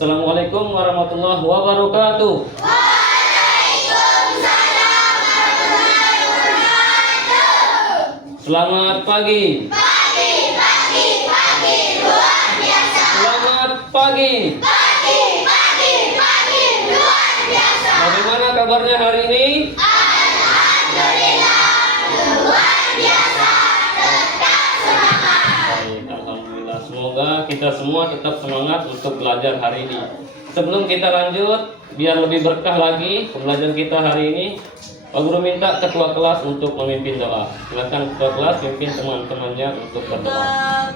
Assalamualaikum warahmatullahi wabarakatuh. Waalaikumsalam warahmatullahi wabarakatuh. Selamat pagi. Pagi, luar biasa. Selamat pagi. Pagi, luar biasa. Bagaimana kabarnya hari ini? Alhamdulillah, luar biasa. Tetap semangat. Baik, alhamdulillah. Semoga kita semua tetap semangat untuk belajar hari ini. Sebelum kita lanjut, biar lebih berkah lagi pembelajaran kita hari ini, Pak Guru minta ketua kelas untuk memimpin doa. Silakan ketua kelas pimpin teman-temannya untuk berdoa.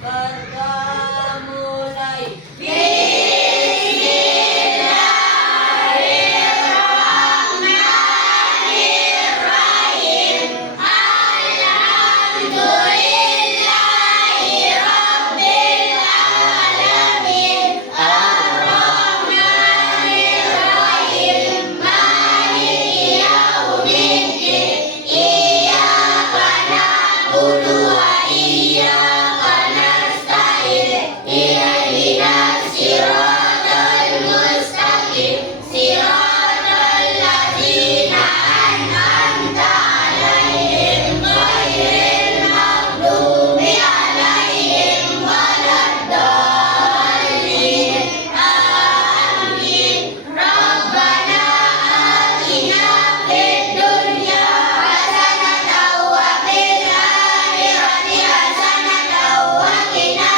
Berdoa mulai. Bismillahirrahmanirrahim. Alhamdulillahirabbil alamin. Arrahmanirrahim. Maliki yaumiddin. Iyyaka na'budu wa iyyaka nasta'in. Ihdinas siratal mustaqim. Siratal ladzina an'amta 'alaihim ghairil maghdubi 'alaihim waladdallin. Amin. Rabbana atina fid dunya hasanatan wa fil akhirati hasanatan wa qina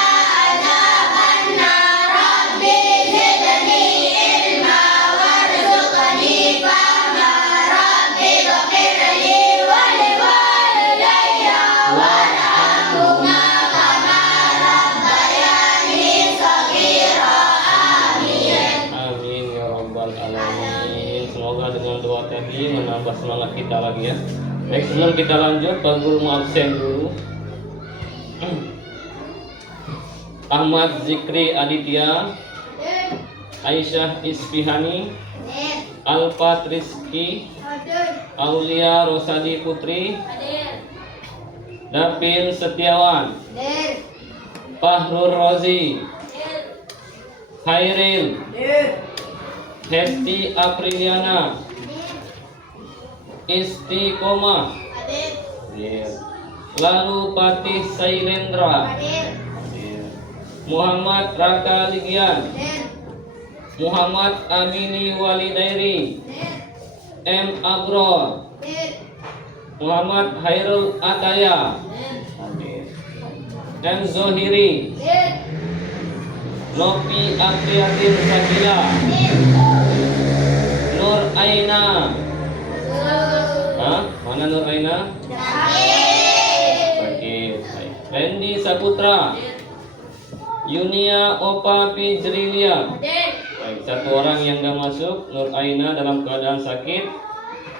adzabannar. Rabbi zidni ilma warzuqni fahma. Rabbi ghfirli wa liwalidayya warhamhuma kama rabbayani shaghira. Amin. Amin ya rabbal alamin. Semoga dengan doa tadi menambah semangat kita lagi ya. Baik, sebelum kita lanjut, Pak Guru mau absen dulu. Ahmad Zikri Aditya, Aisyah Isfihani, Alfa Rizki, Aulia Rosadi Putri, Dapin Setiawan, Fahrul Rozi, Khairil, Hesti Apriliana, Istiqomah, lalu Patih Sailendra, Muhammad Raka Ligian, Muhammad Amini Walidairi, M. Abror, Muhammad Hairul Ataya, M. Zohiri, Nopi Apriatin Sakila, Nur Aina. Hah? Mana Nur Aina? Sakit. Baik. Randy Saputra, Yunia Opa Pijrilia. Baik, satu orang yang gak masuk, Nur Aina dalam keadaan sakit.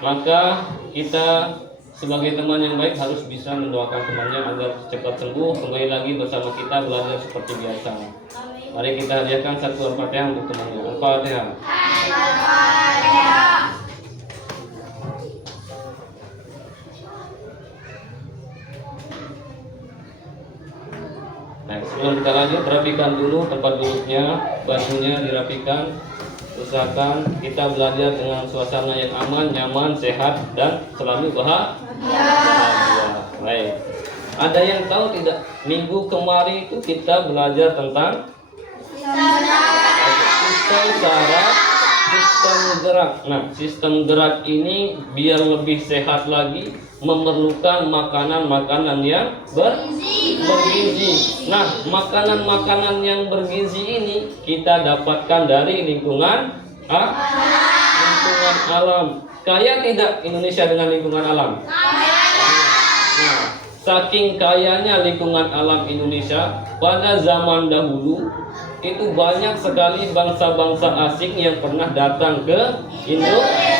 Maka kita sebagai teman yang baik harus bisa mendoakan temannya agar cepat sembuh, kembali lagi bersama kita belajar seperti biasa. Mari kita hadiahkan satu Al-Fatihah untuk temannya. Al-Fatihah. Nah, sebelum kita lanjut, rapikan dulu tempat duduknya, bajunya dirapikan. Usahakan kita belajar dengan suasana yang aman, nyaman, sehat, dan selalu bahagia. Baik. Ada yang tahu tidak? Minggu kemarin itu kita belajar tentang sistem saraf, sistem gerak. Nah, sistem gerak ini biar lebih sehat lagi memerlukan makanan-makanan yang bergizi. Nah, makanan-makanan yang bergizi ini kita dapatkan dari lingkungan alam. Kaya tidak Indonesia dengan lingkungan alam? Nah, saking kayanya lingkungan alam Indonesia, pada zaman dahulu itu banyak sekali bangsa-bangsa asing yang pernah datang ke Indonesia.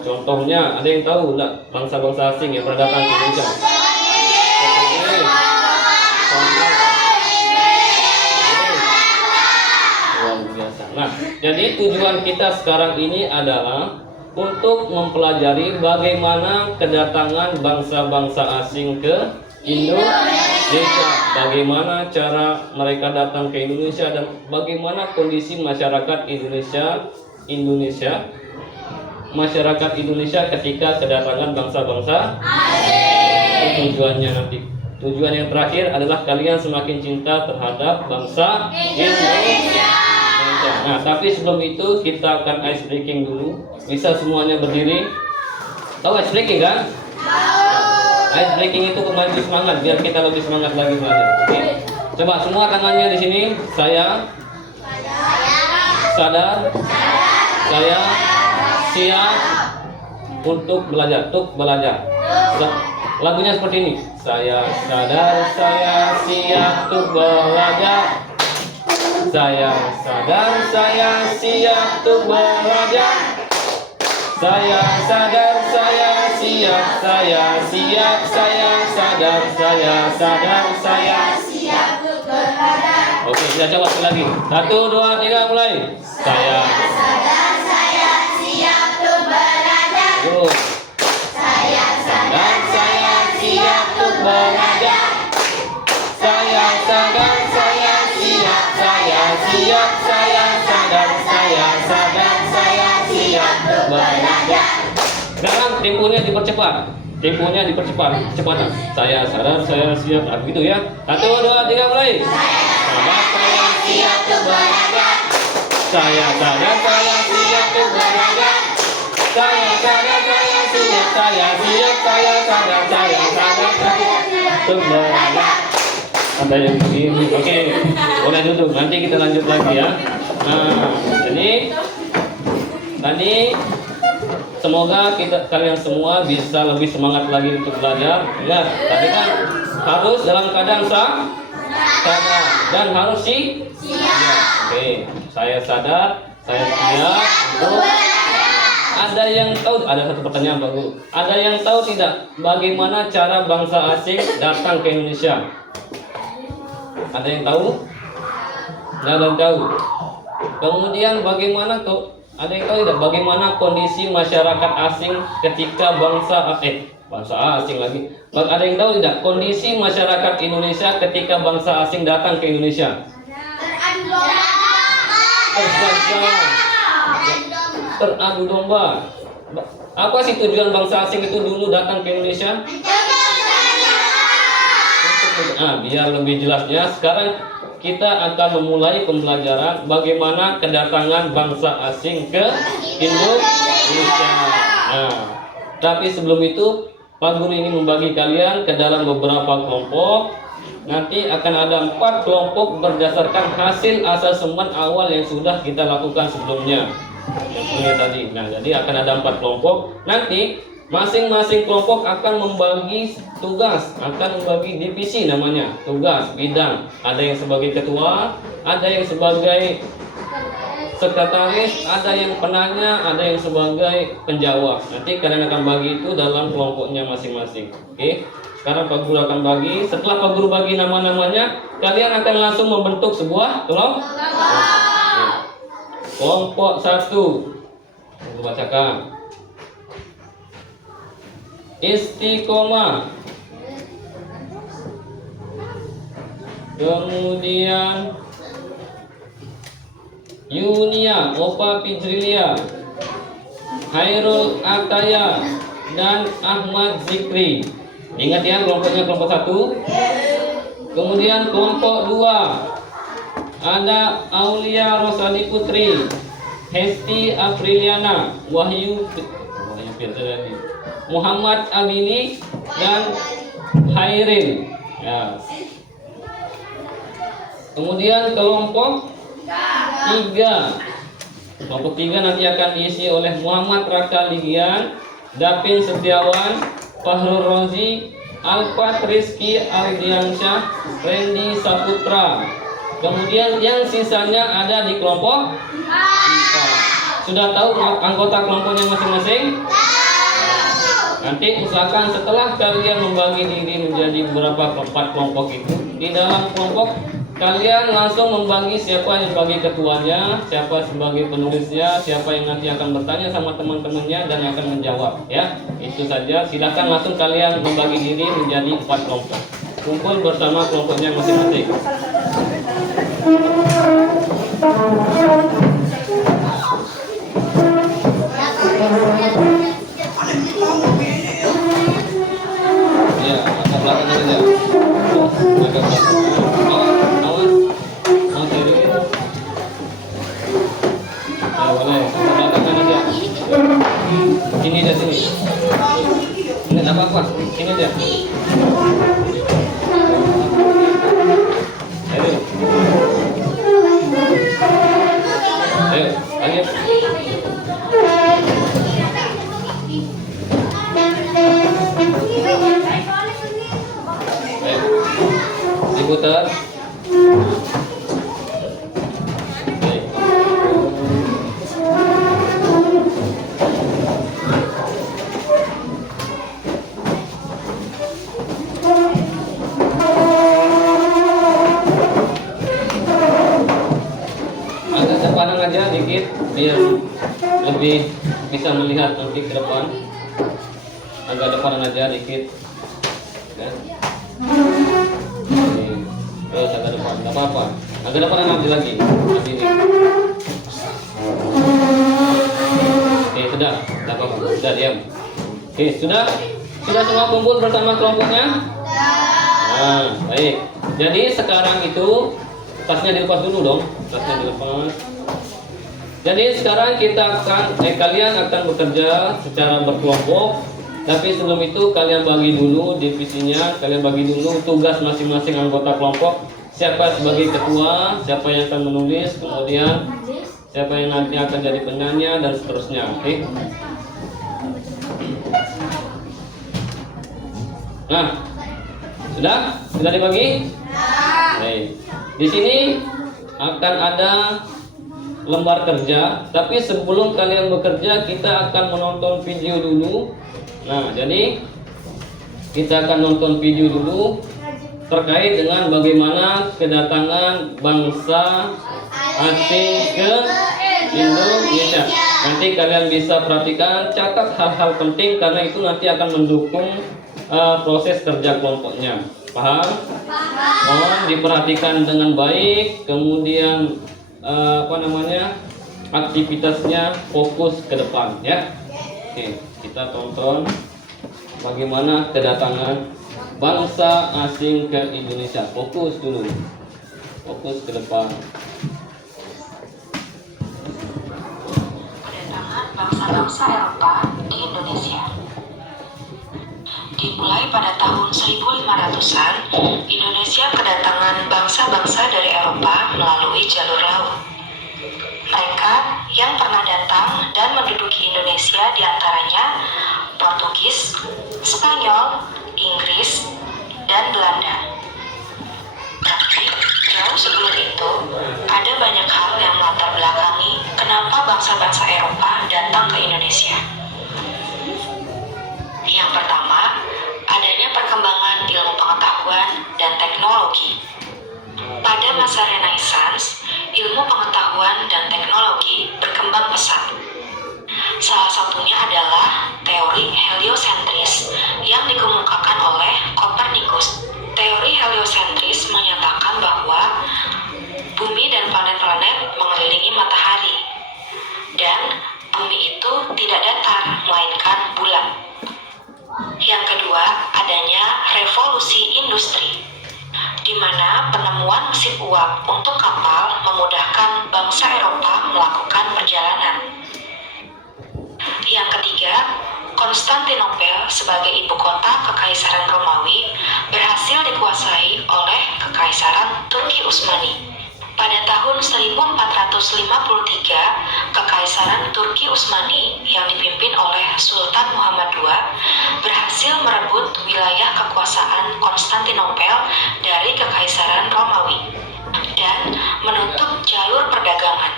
Contohnya, ada yang tahu enggak bangsa-bangsa asing yang pernah datang ke Indonesia? Luar biasa. Nah, jadi tujuan kita sekarang ini adalah untuk mempelajari bagaimana kedatangan bangsa-bangsa asing ke Indonesia. Indonesia. Bagaimana cara mereka datang ke Indonesia dan bagaimana kondisi masyarakat masyarakat Indonesia ketika kedatangan bangsa-bangsa. Tujuannya nanti. Tujuan yang terakhir adalah kalian semakin cinta terhadap bangsa Indonesia. Nah, tapi sebelum itu kita akan ice breaking dulu. Bisa semuanya berdiri. Tahu ice breaking kan? Ice breaking itu kembali semangat biar kita lebih semangat lagi belajar. Oke. Coba semua tangannya di sini. Saya sadar. Saya siap untuk belajar. Lagunya seperti ini. Saya sadar, saya siap untuk belajar. Saya sadar, saya siap untuk belajar. Saya sadar, saya siap, saya siap, saya sadar, saya sadar, saya siap untuk belajar. Oke, kita coba sekali lagi. 1, 2, 3, mulai. Saya sadar, saya siap untuk belajar. Terus. Saya Dan saya siap untuk belajar. Saya sadar, saya siap, saya siap, saya sadar, saya sadar, saya siap untuk belajar. Sekarang temponya dipercepat. Kecepatan. Saya sadar, saya siap. Nah, begitu ya. 1, 2, 3, mulai. Sadar, saya siap untuk belajar. Saya sadar, saya siap untuk belajar. Saya sadar, saya siap, saya siap, saya sadar, saya sadar, saya untuk belajar. Ada yang begini. Oke, boleh duduk. Nanti kita lanjut lagi ya. Nah, jadi tadi semoga kalian semua bisa lebih semangat lagi untuk belajar. Lihat, tadi kan harus dalam keadaan sadar dan harus siap. Oke, saya sadar, saya siap untuk. Ada yang tahu? Ada satu pertanyaan Pak Guru. Ada yang tahu tidak bagaimana cara bangsa asing datang ke Indonesia? Ada yang tahu? Nggak ada yang tahu. Kemudian bagaimana tuh? Ada yang tahu tidak bagaimana kondisi masyarakat asing ketika bangsa asing lagi? Ada yang tahu tidak kondisi masyarakat Indonesia ketika bangsa asing datang ke Indonesia? Teradu domba. Apa sih tujuan bangsa asing itu dulu datang ke Indonesia? Biar lebih jelasnya, sekarang kita akan memulai pembelajaran bagaimana kedatangan bangsa asing ke Indonesia. Nah, tapi sebelum itu, Pak Guru ingin membagi kalian ke dalam beberapa kelompok. Nanti akan ada 4 kelompok berdasarkan hasil asesmen awal yang sudah kita lakukan sebelumnya. Tadi. Nah, jadi akan ada 4 kelompok. Nanti masing-masing kelompok akan membagi tugas, akan membagi divisi namanya, tugas, bidang. Ada yang sebagai ketua, ada yang sebagai sekretaris, ada yang penanya, ada yang sebagai penjawab. Nanti kalian akan bagi itu dalam kelompoknya masing-masing. Oke? Sekarang Pak Guru akan bagi. Setelah Pak Guru bagi nama-namanya, kalian akan langsung membentuk sebuah kelompok. Kelompok 1. Aku bacakan. Istiqomah. Kemudian Yunia, Opa Pijrilia, Hairul Ataya, dan Ahmad Zikri. Ingat ya, kelompoknya kelompok 1. Kemudian kelompok 2 ada Aulia Rosadi Putri, Hesti Apriliana, Wahyu Firdani, Muhammad Abili, dan Hairil. Ya. Kemudian kelompok 3. Kelompok 3 nanti akan diisi oleh Muhammad Raka Ligian, Dapin Setiawan, Fahrul Rozi, Alfat Rizky Aldiansyah, Randy Saputra. Kemudian yang sisanya ada di kelompok 4. Sudah tahu anggota kelompoknya masing-masing? Nanti usahakan setelah kalian membagi diri menjadi beberapa 4 kelompok itu, di dalam kelompok kalian langsung membagi siapa yang sebagai ketuanya, siapa sebagai penulisnya, siapa yang nanti akan bertanya sama teman-temannya dan akan menjawab. Ya, itu saja. Silakan langsung kalian membagi diri menjadi 4 kelompok. kumpul bersama kelompoknya masing-masing. Ya, agak belakang aja. Agak belakang. Awas. Kiri. Ya, boleh. Agak belakang aja. Sini aja sini. Ini enggak apa-apa. Sini aja. Ayo, lanjut. Ayo, diputar. Baik. Agak depanan aja dikit biar lebih bisa melihat nanti ke depan. Agak depanan aja dikit. Ya. Terus agak depan, nggak apa-apa. Agak depanan nanti lagi. Nanti ini. Oke, sudah, nggak apa-apa. Sudah diam. Oke, sudah semua kumpul bersama kelompoknya. Nah, baik. Jadi sekarang itu tasnya dilepas dulu dong. Tasnya dilepas. Jadi sekarang kalian akan bekerja secara berkelompok. Tapi sebelum itu kalian bagi dulu divisinya, kalian bagi dulu tugas masing-masing anggota kelompok. Siapa sebagai ketua, siapa yang akan menulis, kemudian siapa yang nanti akan jadi penyanyi dan seterusnya. Oke. Nah, sudah dibagi? Baik. Di sini akan ada lembar kerja, tapi sebelum kalian bekerja kita akan menonton video dulu. Nah, jadi kita akan nonton video dulu terkait dengan bagaimana kedatangan bangsa asing ke Indonesia. Nanti kalian bisa perhatikan, catat hal-hal penting karena itu nanti akan mendukung proses kerja kelompoknya. Paham? Mohon diperhatikan dengan baik, kemudian aktivitasnya fokus ke depan ya. Oke, kita tonton bagaimana kedatangan bangsa asing ke Indonesia. Fokus dulu, fokus ke depan. Kedatangan bangsa-bangsa Eropa di Indonesia. Dimulai pada tahun 1500-an, Indonesia kedatangan bangsa-bangsa dari Eropa melalui jalur laut. Mereka yang pernah datang dan menduduki Indonesia diantaranya Portugis, Spanyol, Inggris, dan Belanda. Tapi jauh sebelum itu, ada banyak hal yang melatar belakangi kenapa bangsa-bangsa Eropa datang ke Indonesia. Yang pertama, adanya perkembangan ilmu pengetahuan dan teknologi. Pada masa Renaissance, ilmu pengetahuan dan teknologi berkembang pesat. Salah satunya adalah teori heliosentris yang dikemukakan oleh Copernicus. Teori heliosentris menyatakan bahwa bumi dan planet-planet mengelilingi matahari, dan bumi itu tidak datar, melainkan bulat. Yang kedua, adanya revolusi industri, di mana penemuan mesin uap untuk kapal memudahkan bangsa Eropa melakukan perjalanan. Yang ketiga, Konstantinopel sebagai ibu kota Kekaisaran Romawi berhasil dikuasai oleh Kekaisaran Turki Utsmani. Pada tahun 1453, Kekaisaran Turki Utsmani yang dipimpin oleh Sultan Muhammad II berhasil merebut wilayah kekuasaan Konstantinopel dari Kekaisaran Romawi dan menutup jalur perdagangan.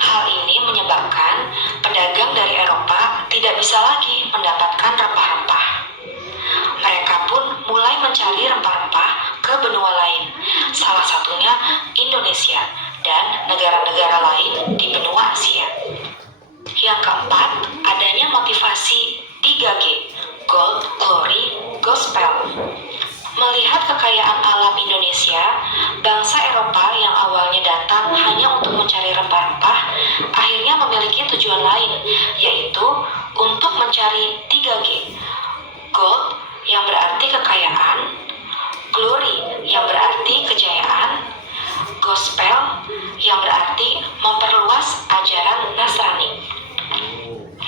Hal ini menyebabkan pedagang dari Eropa tidak bisa lagi mendapatkan rempah-rempah. Mereka pun mulai mencari rempah-rempah ke benua lain, salah satunya Indonesia dan negara-negara lain di benua Asia. Yang keempat, adanya motivasi 3G, Gold, Glory, Gospel. Melihat kekayaan alam Indonesia, bangsa Eropa yang awalnya datang hanya untuk mencari rempah-rempah, akhirnya memiliki tujuan lain, yaitu untuk mencari 3G. Gold, yang berarti kekayaan, glory, yang berarti kejayaan, gospel, yang berarti memperluas ajaran Nasrani.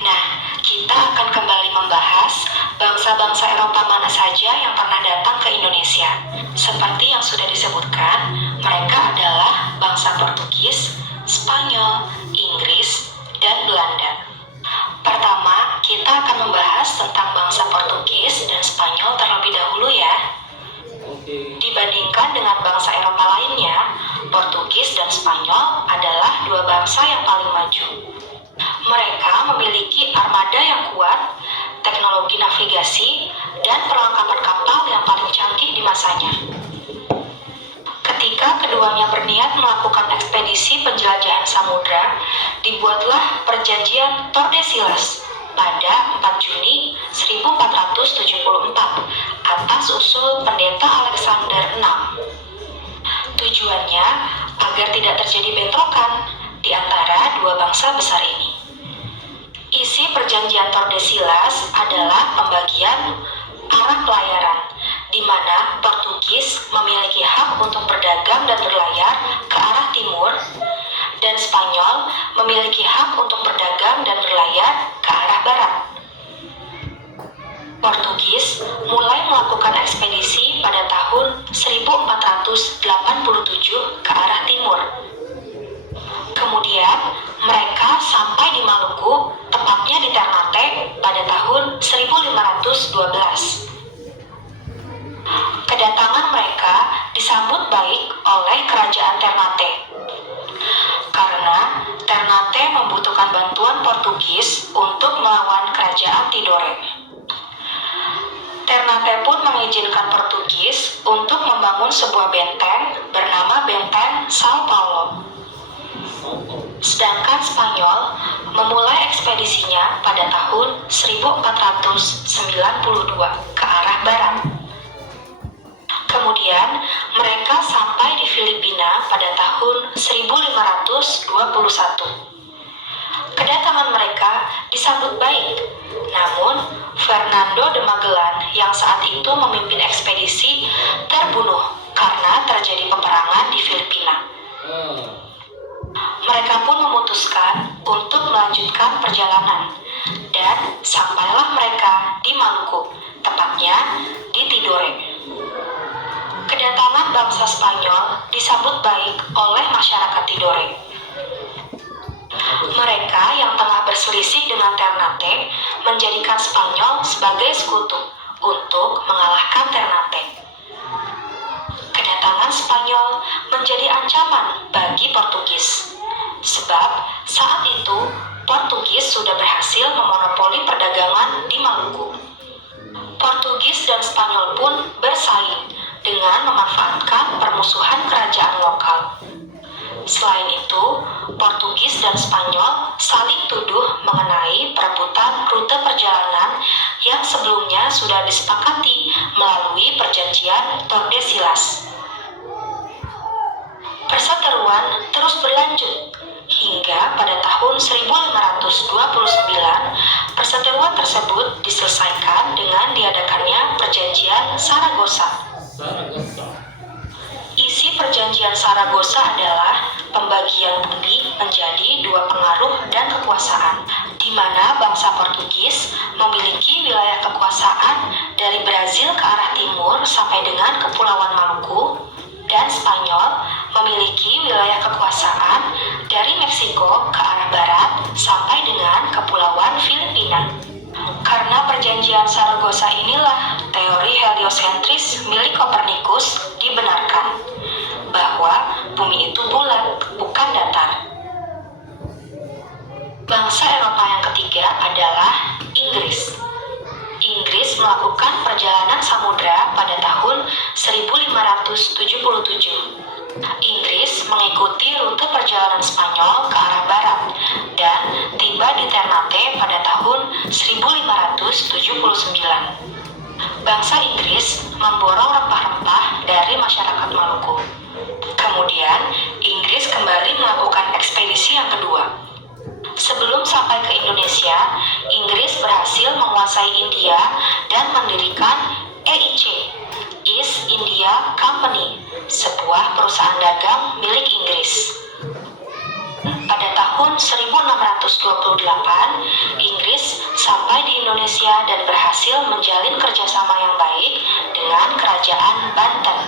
Nah, kita akan kembali membahas bangsa-bangsa Eropa mana saja yang pernah datang ke Indonesia. Seperti yang sudah disebutkan, mereka adalah bangsa Portugis, Spanyol, Inggris, dan Belanda. Pertama, kita akan membahas tentang bangsa Portugis dan Spanyol terlebih dahulu ya. Dibandingkan dengan bangsa Eropa lainnya, Portugis dan Spanyol adalah dua bangsa yang paling maju. Mereka memiliki armada yang kuat, teknologi navigasi, dan perlengkapan kapal yang paling canggih di masanya. Ketika keduanya berniat melakukan ekspedisi penjelajahan samudra, dibuatlah perjanjian Tordesillas pada 4 Juni 1474 atas usul pendeta Alexander VI. Tujuannya agar tidak terjadi bentrokan di antara dua bangsa besar ini. Isi perjanjian Tordesillas adalah pembagian arah pelayaran, di mana Portugis memiliki hak untuk berdagang dan berlayar ke arah timur, dan Spanyol memiliki hak untuk berdagang dan berlayar ke arah barat. Portugis mulai melakukan ekspedisi pada tahun 1487 ke arah timur. Kemudian, mereka sampai di Maluku, tepatnya di Ternate, pada tahun 1512. Kedatangan mereka disambut baik oleh kerajaan Ternate, karena Ternate membutuhkan bantuan Portugis untuk melawan kerajaan Tidore. Ternate pun mengizinkan Portugis untuk membangun sebuah benteng bernama Benteng São Paulo. Sedangkan Spanyol memulai ekspedisinya pada tahun 1492 ke arah barat. Kemudian mereka sampai di Filipina pada tahun 1521. Kedatangan mereka disambut baik, namun Fernando de Magellan yang saat itu memimpin ekspedisi terbunuh karena terjadi peperangan di Filipina. Mereka pun memutuskan untuk melanjutkan perjalanan, dan sampailah mereka di Maluku, tepatnya di Tidore. Kedatangan bangsa Spanyol disambut baik oleh masyarakat Tidore. Mereka yang tengah berselisih dengan Ternate menjadikan Spanyol sebagai sekutu untuk mengalahkan Ternate. Kedatangan Spanyol menjadi ancaman bagi Portugis, sebab saat itu Portugis sudah berhasil memonopoli perdagangan di Maluku. Portugis dan Spanyol pun bersaing dengan memanfaatkan permusuhan kerajaan lokal. Selain itu, Portugis dan Spanyol saling tuduh mengenai perebutan rute perjalanan yang sebelumnya sudah disepakati melalui perjanjian Tordesillas. Perseteruan terus berlanjut hingga pada tahun 1529 perseteruan tersebut diselesaikan dengan diadakannya perjanjian Saragossa. Isi perjanjian Saragossa adalah pembagian bumi menjadi dua pengaruh dan kekuasaan, di mana bangsa Portugis memiliki wilayah kekuasaan dari Brazil ke arah timur sampai dengan Kepulauan Maluku, dan Spanyol memiliki wilayah kekuasaan dari Meksiko ke arah barat sampai dengan Kepulauan Filipina. Karena perjanjian Saragossa inilah teori heliosentris milik Kopernikus dibenarkan, bahwa bumi itu bulat, bukan datar. Bangsa Eropa yang ketiga adalah Inggris. Inggris melakukan perjalanan samudra pada tahun 1577. Inggris mengikuti rute perjalanan Spanyol ke arah barat dan tiba di Ternate pada tahun 1579. bangsa Inggris memborong rempah-rempah dari masyarakat Maluku. Kemudian, Inggris kembali melakukan ekspedisi yang kedua. Sebelum sampai ke Indonesia, Inggris berhasil menguasai India dan mendirikan EIC, East India Company, sebuah perusahaan dagang milik Inggris. Pada tahun 1628, Inggris sampai di Indonesia dan berhasil menjalin kerjasama yang baik dengan Kerajaan Banten.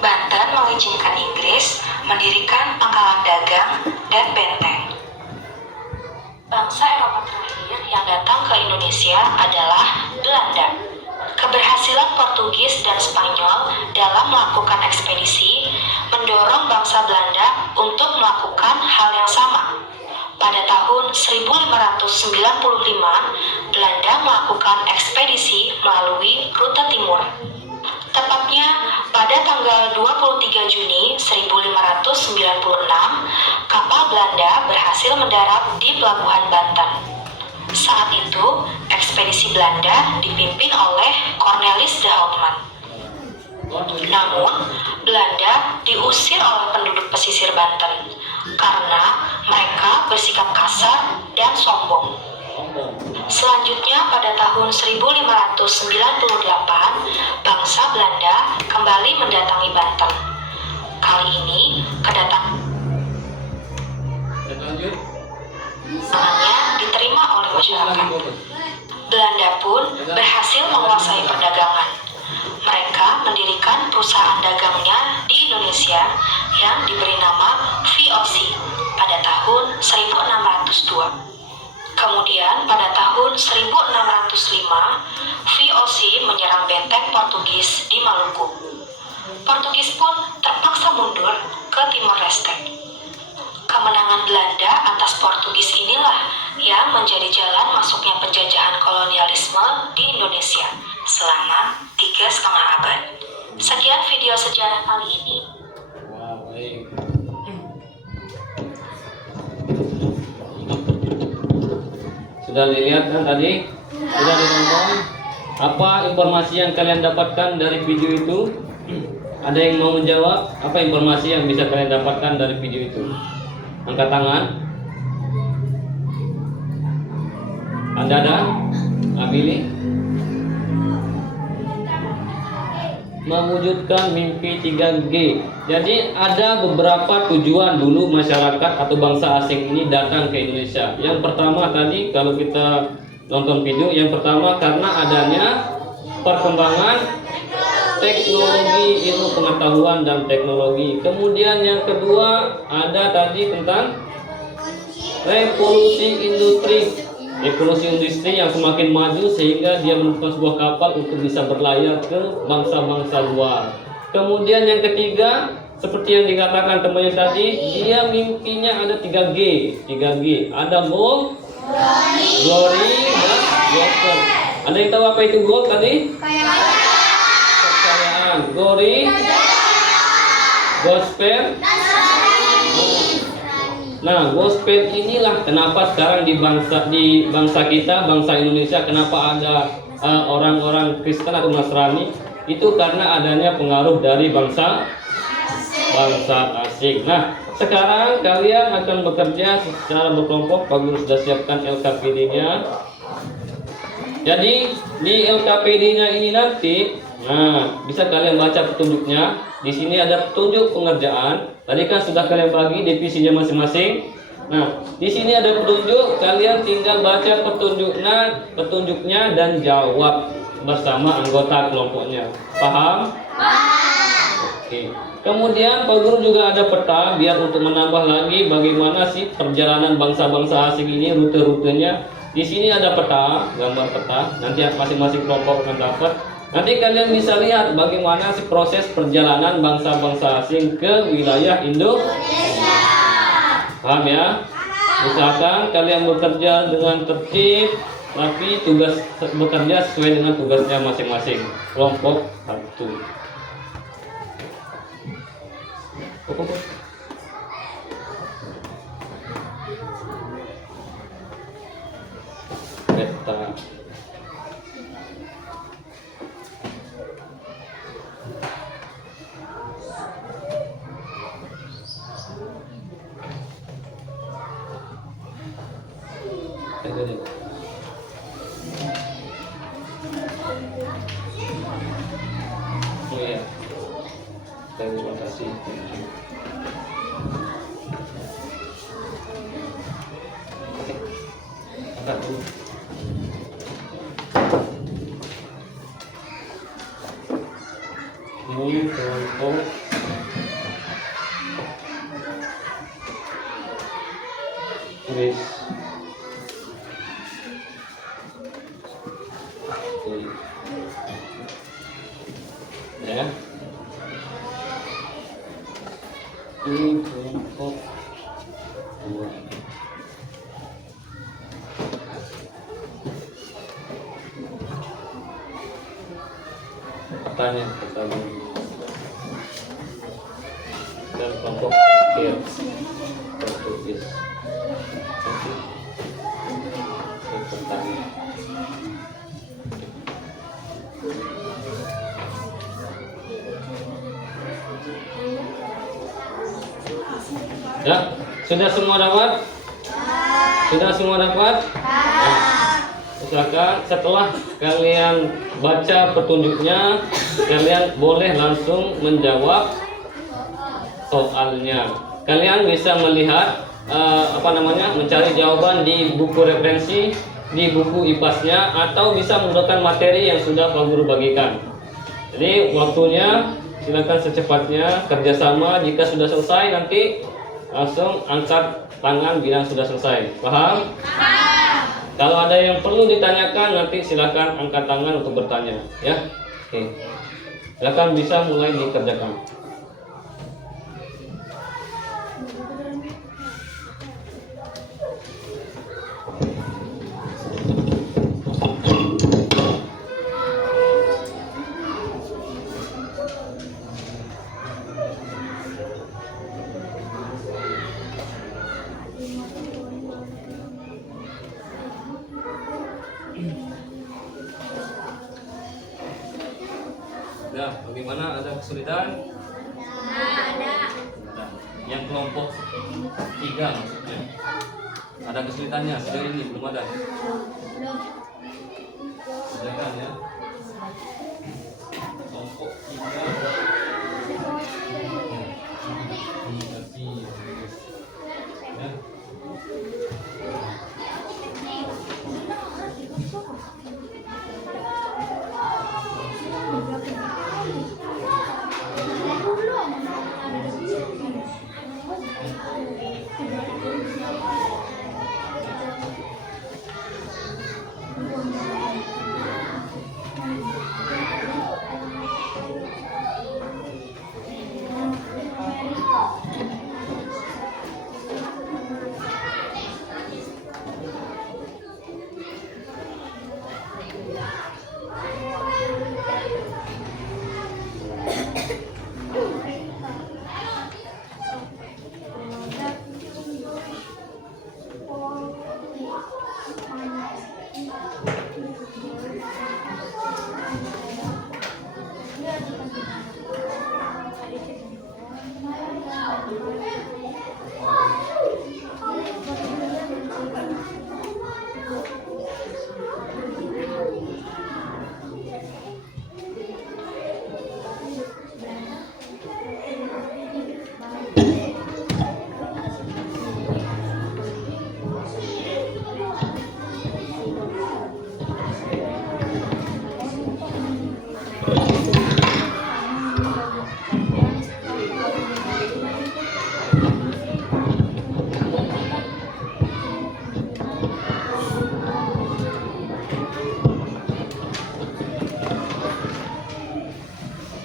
Banten mengizinkan Inggris mendirikan pangkalan dagang dan benteng. Bangsa Eropa terakhir yang datang ke Indonesia adalah Belanda. Keberhasilan Portugis dan Spanyol dalam melakukan ekspedisi mendorong bangsa Belanda untuk melakukan hal yang sama. Pada tahun 1595, Belanda melakukan ekspedisi melalui rute timur. Tepatnya pada tanggal 23 Juni 1596, kapal Belanda berhasil mendarat di Pelabuhan Banten. Saat itu, ekspedisi Belanda dipimpin oleh Cornelis de Houtman. Namun, Belanda diusir oleh penduduk pesisir Banten karena mereka bersikap kasar dan sombong. Selanjutnya, pada tahun 1598, bangsa Belanda kembali mendatangi Banten. Kali ini, kedatangannya diterima oleh masyarakat. Belanda pun berhasil menguasai perdagangan. Mereka mendirikan perusahaan dagangnya di Indonesia yang diberi nama VOC pada tahun 1602. Kemudian pada tahun 1605, VOC menyerang benteng Portugis di Maluku. Portugis pun terpaksa mundur ke Timor Leste. Kemenangan Belanda atas Portugis inilah yang menjadi jalan masuknya penjajahan kolonialisme di Indonesia selama 3,5 abad. Sekian video sejarah kali ini. Wah, baik. Sudah dilihat kan tadi? Sudah ditonton? Apa informasi yang kalian dapatkan dari video itu? Ada yang mau menjawab? Apa informasi yang bisa kalian dapatkan dari video itu? Angkat tangan. Anda ada? Amili? Mewujudkan mimpi 3G. Jadi ada beberapa tujuan dulu masyarakat atau bangsa asing ini datang ke Indonesia. Yang pertama tadi kalau kita nonton video, yang pertama karena adanya perkembangan teknologi, ilmu pengetahuan dan teknologi. Kemudian yang kedua ada tadi tentang revolusi industri. Revolusi industri yang semakin maju sehingga dia menemukan sebuah kapal untuk bisa berlayar ke bangsa-bangsa luar. Kemudian yang ketiga, seperti yang dikatakan temannya tadi, dia mimpinya ada 3G. 3G, ada gold, glory, dan gospel. Ada yang tahu apa itu gold tadi? Kekayaan. Glory, gospel. Nah, gospel inilah kenapa sekarang di bangsa kita, bangsa Indonesia, kenapa ada orang-orang Kristen atau Nasrani, itu karena adanya pengaruh dari bangsa asing. Nah, sekarang kalian akan bekerja secara berkelompok. Pak Guru sudah siapkan LKPD-nya. Jadi di LKPD-nya ini nanti, nah, bisa kalian baca petunjuknya. Di sini ada petunjuk pengerjaan. Tadi kan sudah kalian bagi divisinya masing-masing. Nah, di sini ada petunjuk. Kalian tinggal baca petunjuknya dan jawab bersama anggota kelompoknya. Paham? Oke. Kemudian Pak Guru juga ada peta biar untuk menambah lagi bagaimana sih perjalanan bangsa-bangsa asing ini, rute-rutenya. Di sini ada peta, gambar peta. Nanti masing-masing kelompok akan dapat. Nanti kalian bisa lihat bagaimana sih proses perjalanan bangsa-bangsa asing ke wilayah Indonesia. Paham ya? Usahakan kalian bekerja dengan tertib, tapi tugas bekerja sesuai dengan tugasnya masing-masing. Kelompok 1. Peta. Jadi. Oh iya. Terima kasih. Angkat dulu. Ini kelompok tulis. Oke. Ya. Ini kelompok 2. Pertanyaan dan kelompok akhir tertulis nanti pertanyaan. Ya, sudah semua dapat? Sudah semua dapat? Ya. Silakan setelah kalian baca petunjuknya, kalian boleh langsung menjawab soalnya. Kalian bisa melihat mencari jawaban di buku referensi, di buku IPAS-nya, atau bisa menggunakan materi yang sudah Pak Guru bagikan. Jadi waktunya silakan secepatnya kerjasama. Jika sudah selesai nanti langsung angkat tangan bila sudah selesai. Paham? Kalau ada yang perlu ditanyakan nanti silakan angkat tangan untuk bertanya, ya. Oke. Silakan bisa mulai dikerjakan. Nah, bagaimana? Ada kesulitan? Ada. Yang kelompok 3 maksudnya. Ada kesulitannya sejauh ini belum ada. Silakan ya. Kelompok 3. Ya.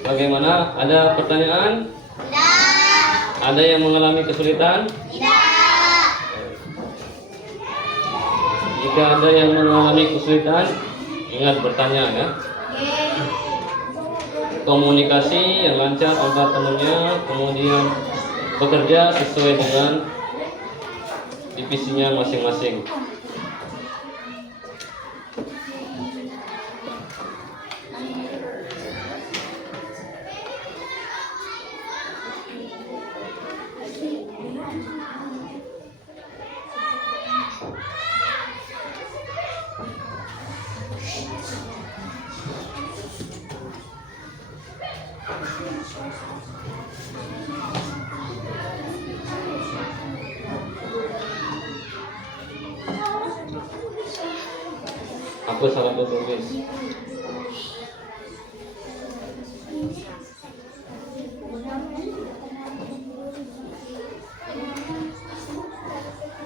Bagaimana? Ada pertanyaan? Tidak. Ada yang mengalami kesulitan? Tidak. Jika ada yang mengalami kesulitan, ingat bertanya ya. Komunikasi yang lancar antar temannya, kemudian bekerja sesuai dengan divisinya masing-masing. Fokus salah tulis.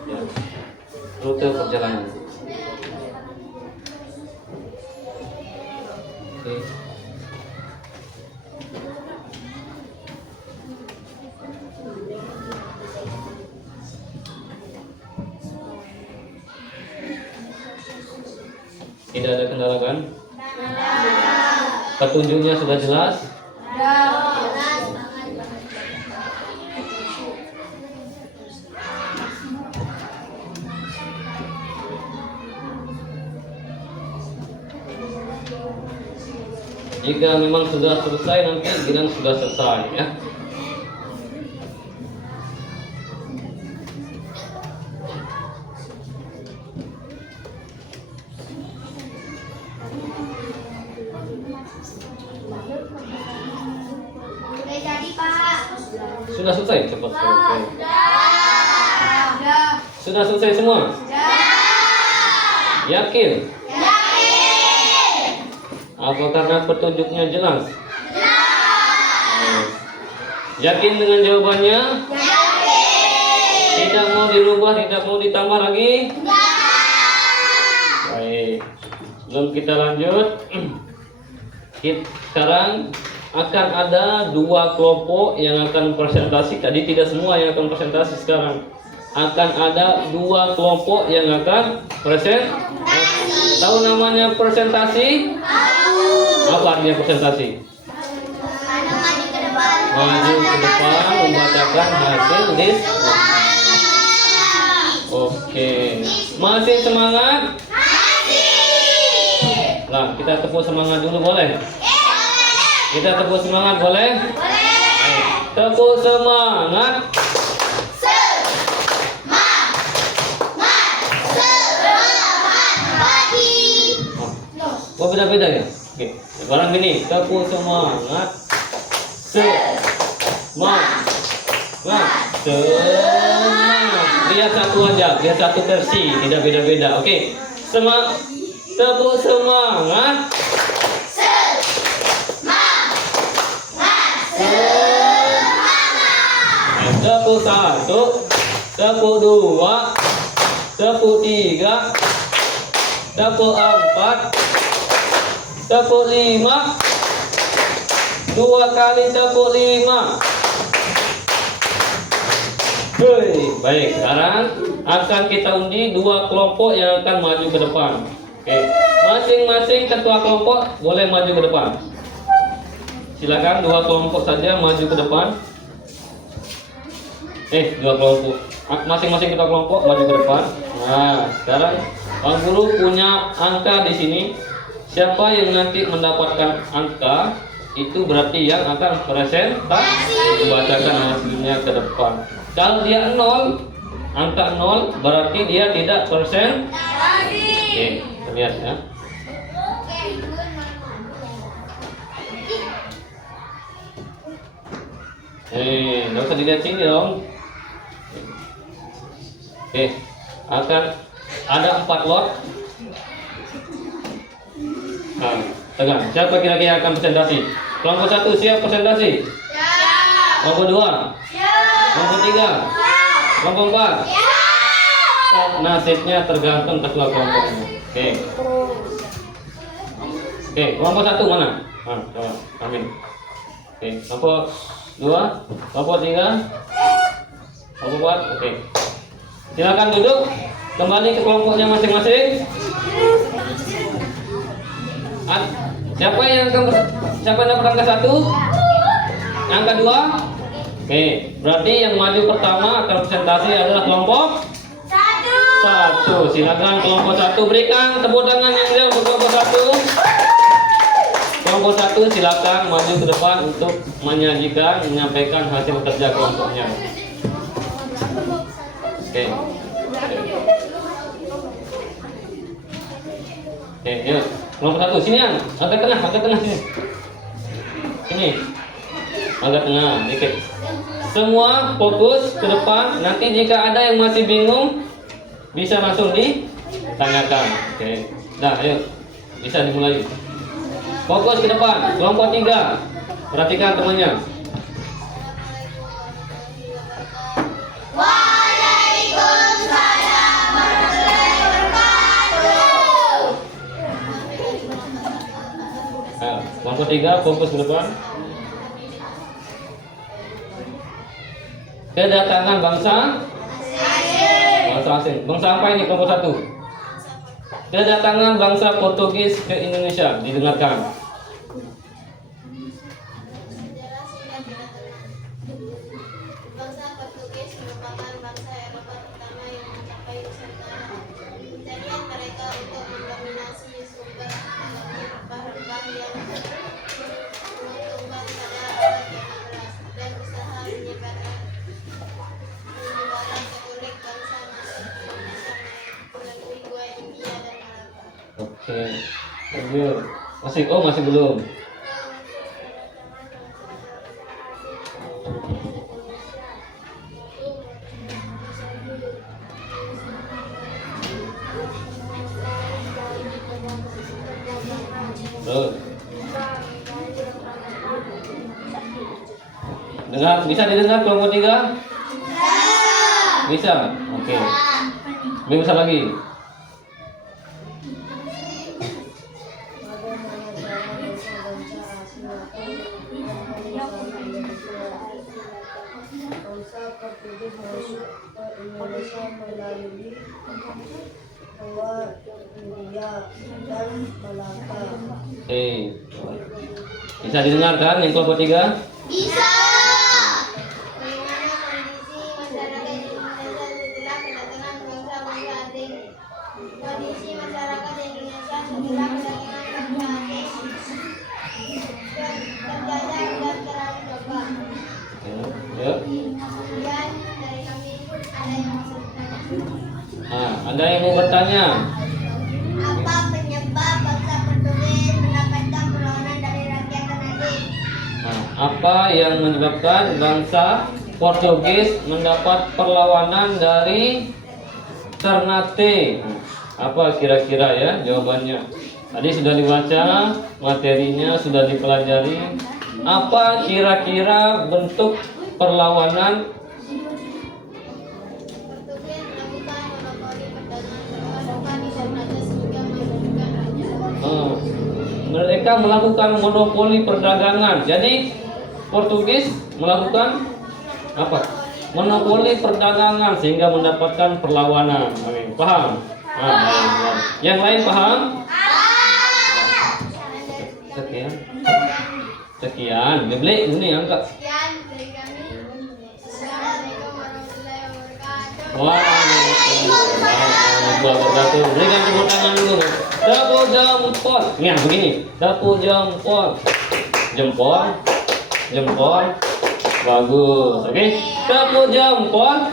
Ya. Rute perjalanan. Oke. Tidak ada kendala kan? Petunjuknya sudah jelas? Jika memang sudah selesai, nanti bilang sudah selesai ya. Udah jadi, Pak. Sudah selesai, cepat selesai. Sudah selesai semua? Yakin? Apa karena petunjuknya jelas? Yakin dengan jawabannya? Tidak mau dirubah, tidak mau ditambah lagi? Baik, sebelum kita lanjut, sekarang akan ada dua kelompok yang akan presentasi. Tadi tidak semua yang akan presentasi, sekarang akan ada dua kelompok yang akan presentasi. Tahu namanya presentasi? Apa artinya presentasi? Maju ke depan membacakan hasil Oke, masih semangat? Lah, kita tepuk semangat dulu boleh? Kita tepuk semangat boleh? Tepuk semangat. Oh, beda-beda ya? Oke, sekarang gini, tepuk semangat. Semangat. Biar satu aja, biar satu versi, tidak beda-beda. Oke, tepuk semangat. Tepuk satu, tepuk dua, tepuk tiga, tepuk empat, tepuk lima, dua kali tepuk lima. Baik, sekarang akan kita undi dua kelompok yang akan maju ke depan. Oke, masing-masing ketua kelompok boleh maju ke depan. Silakan dua kelompok saja maju ke depan. Dua kelompok. Masing-masing ketua kelompok maju ke depan. Nah, sekarang Pak Guru punya angka di sini. Siapa yang nanti mendapatkan angka itu berarti yang akan presentasi, membacakan hasilnya ke depan. Kalau dia 0, angka 0 berarti dia tidak presentasi. Oke, lihat ya. Nggak usah dilihat sini dong. Oke, akan ada 4 lot. Nah, tegang. Siapa kira-kira akan presentasi? Kelompok 1 siap presentasi? Kelompok 2? Kelompok 3? Kelompok 4? Nasibnya tergantung ketua kelompoknya. Oke, kelompok 1 mana? Amin. Oke, kelompok 2? Kelompok 3? Kelompok 4? Oke. Silakan duduk. Kembali ke kelompoknya masing-masing. Siapa yang dapat angka 1? Angka 2? Oke, berarti yang maju pertama akan presentasi adalah kelompok 1. Silakan kelompok 1 berikan tepuk tangan yang meriah untuk kelompok 1. Kelompok 1 silakan maju ke depan untuk menyampaikan hasil kerja kelompoknya. Oke. Oke, yuk. Kelompok 1 sini yang agak tengah sini. Sini. Agak tengah dikit. Semua fokus ke depan. Nanti jika ada yang masih bingung bisa langsung ditanyakan. Oke. Dah, ayo. Bisa dimulai. Fokus ke depan. Kelompok 3. Perhatikan temannya. Waalaikumsalam warahmatullahi wabarakatuh. Nah, kelompok 3 fokus ke depan. Kedatangan bangsa asing. Bangsa apa ini kelompok 1? Kedatangan bangsa Portugis ke Indonesia. Didengarkan. Bangsa Portugis merupakan bangsa Eropa pertama yang mencapai Nusantara. Pencarian mereka untuk mendominasi sumber rempah-rempah yang menguntungkan pada abad ke-16 dan usaha penyebaran ke kulit bangsa masuk ke Indonesia melalui Gua India dan Malaka. Oke. Lanjut. Masih belum. Tuh. Bisa didengar kelompok 3? Bisa. Oke. Lebih besar lagi. Bangsa Portugis masuk ke Indonesia melalui Gua India dan Malaka. Oke. Bisa didengarkan yang kelompok 3? Bisa. Bagaimana kondisi masyarakat Indonesia setelah kedatangan bangsa-bangsa asing? Kondisi masyarakat Indonesia setelah kedatangan bangsa asing terjajah dan terjebak. Yuk. Kemudian dari kami ada yang masuk bertanya. Ada yang mau bertanya? Apa penyebab bangsa Portugis mendapatkan perlawanan dari rakyat Ternate? Apa yang menyebabkan bangsa Portugis mendapat perlawanan dari Ternate? Apa kira-kira ya jawabannya? Tadi sudah dibaca, materinya sudah dipelajari. Apa kira-kira bentuk perlawanan? Portugis melakukan monopoli perdagangan rempah-rempah di Ternate sehingga merugikan rakyat. Mereka melakukan monopoli perdagangan. Jadi Portugis melakukan apa? Monopoli perdagangan sehingga mendapatkan perlawanan. Oke, paham? Yang lain paham? Sekian. Beli ini angkat. Sekian dari kami. Assalamualaikum warahmatullahi wabarakatuh. Waalaikumsalam warahmatullahi wabarakatuh. Berikan tepuk tangan dulu. Tepuk jempol. Ingat begini. Tepuk jempol. Jempol. Bagus. Oke. Tepuk jempol.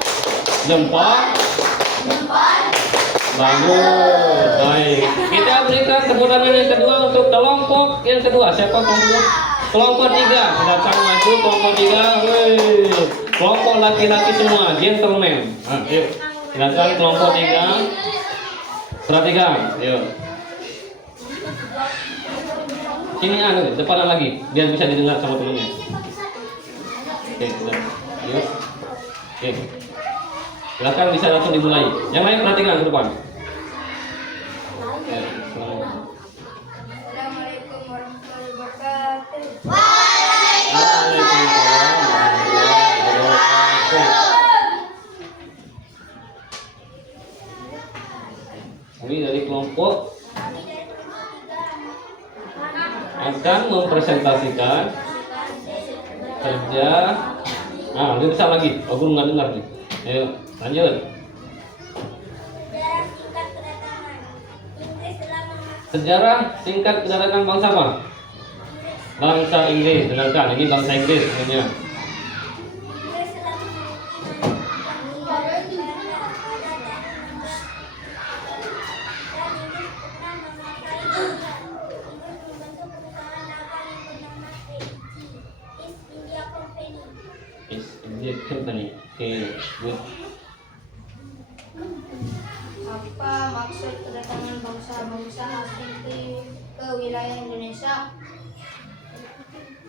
Bagus. Baik. Kita berikan tepuk tangan yang kedua untuk kelompok yang kedua. Siapa kelompok? Kelompok 3. Datang maju kelompok 3. Wih. Kelompok laki-laki semua, gentleman. Yuk. Silakan kelompok 3. Perhatikan. Yuk. Sini depan lagi biar bisa didengar sama temennya. Oke, sudah. Yuk. Oke. Silakan bisa langsung dimulai. Yang lain perhatikan ke depan. Assalamualaikum warahmatullahi wabarakatuh. Waalaikumsalam warahmatullahi wabarakatuh. Kami dari kelompok akan mempresentasikan kerja. Lebih besar lagi. Aku nggak dengar nih. Ayo, lanjut. Sejarah singkat kedatangan bangsa apa? Bangsa Inggris. Dengarkan, ini bangsa Inggris namanya. East India Company. Oke, good. Apa maksud kedatangan bangsa-bangsa asing itu? wilayah Indonesia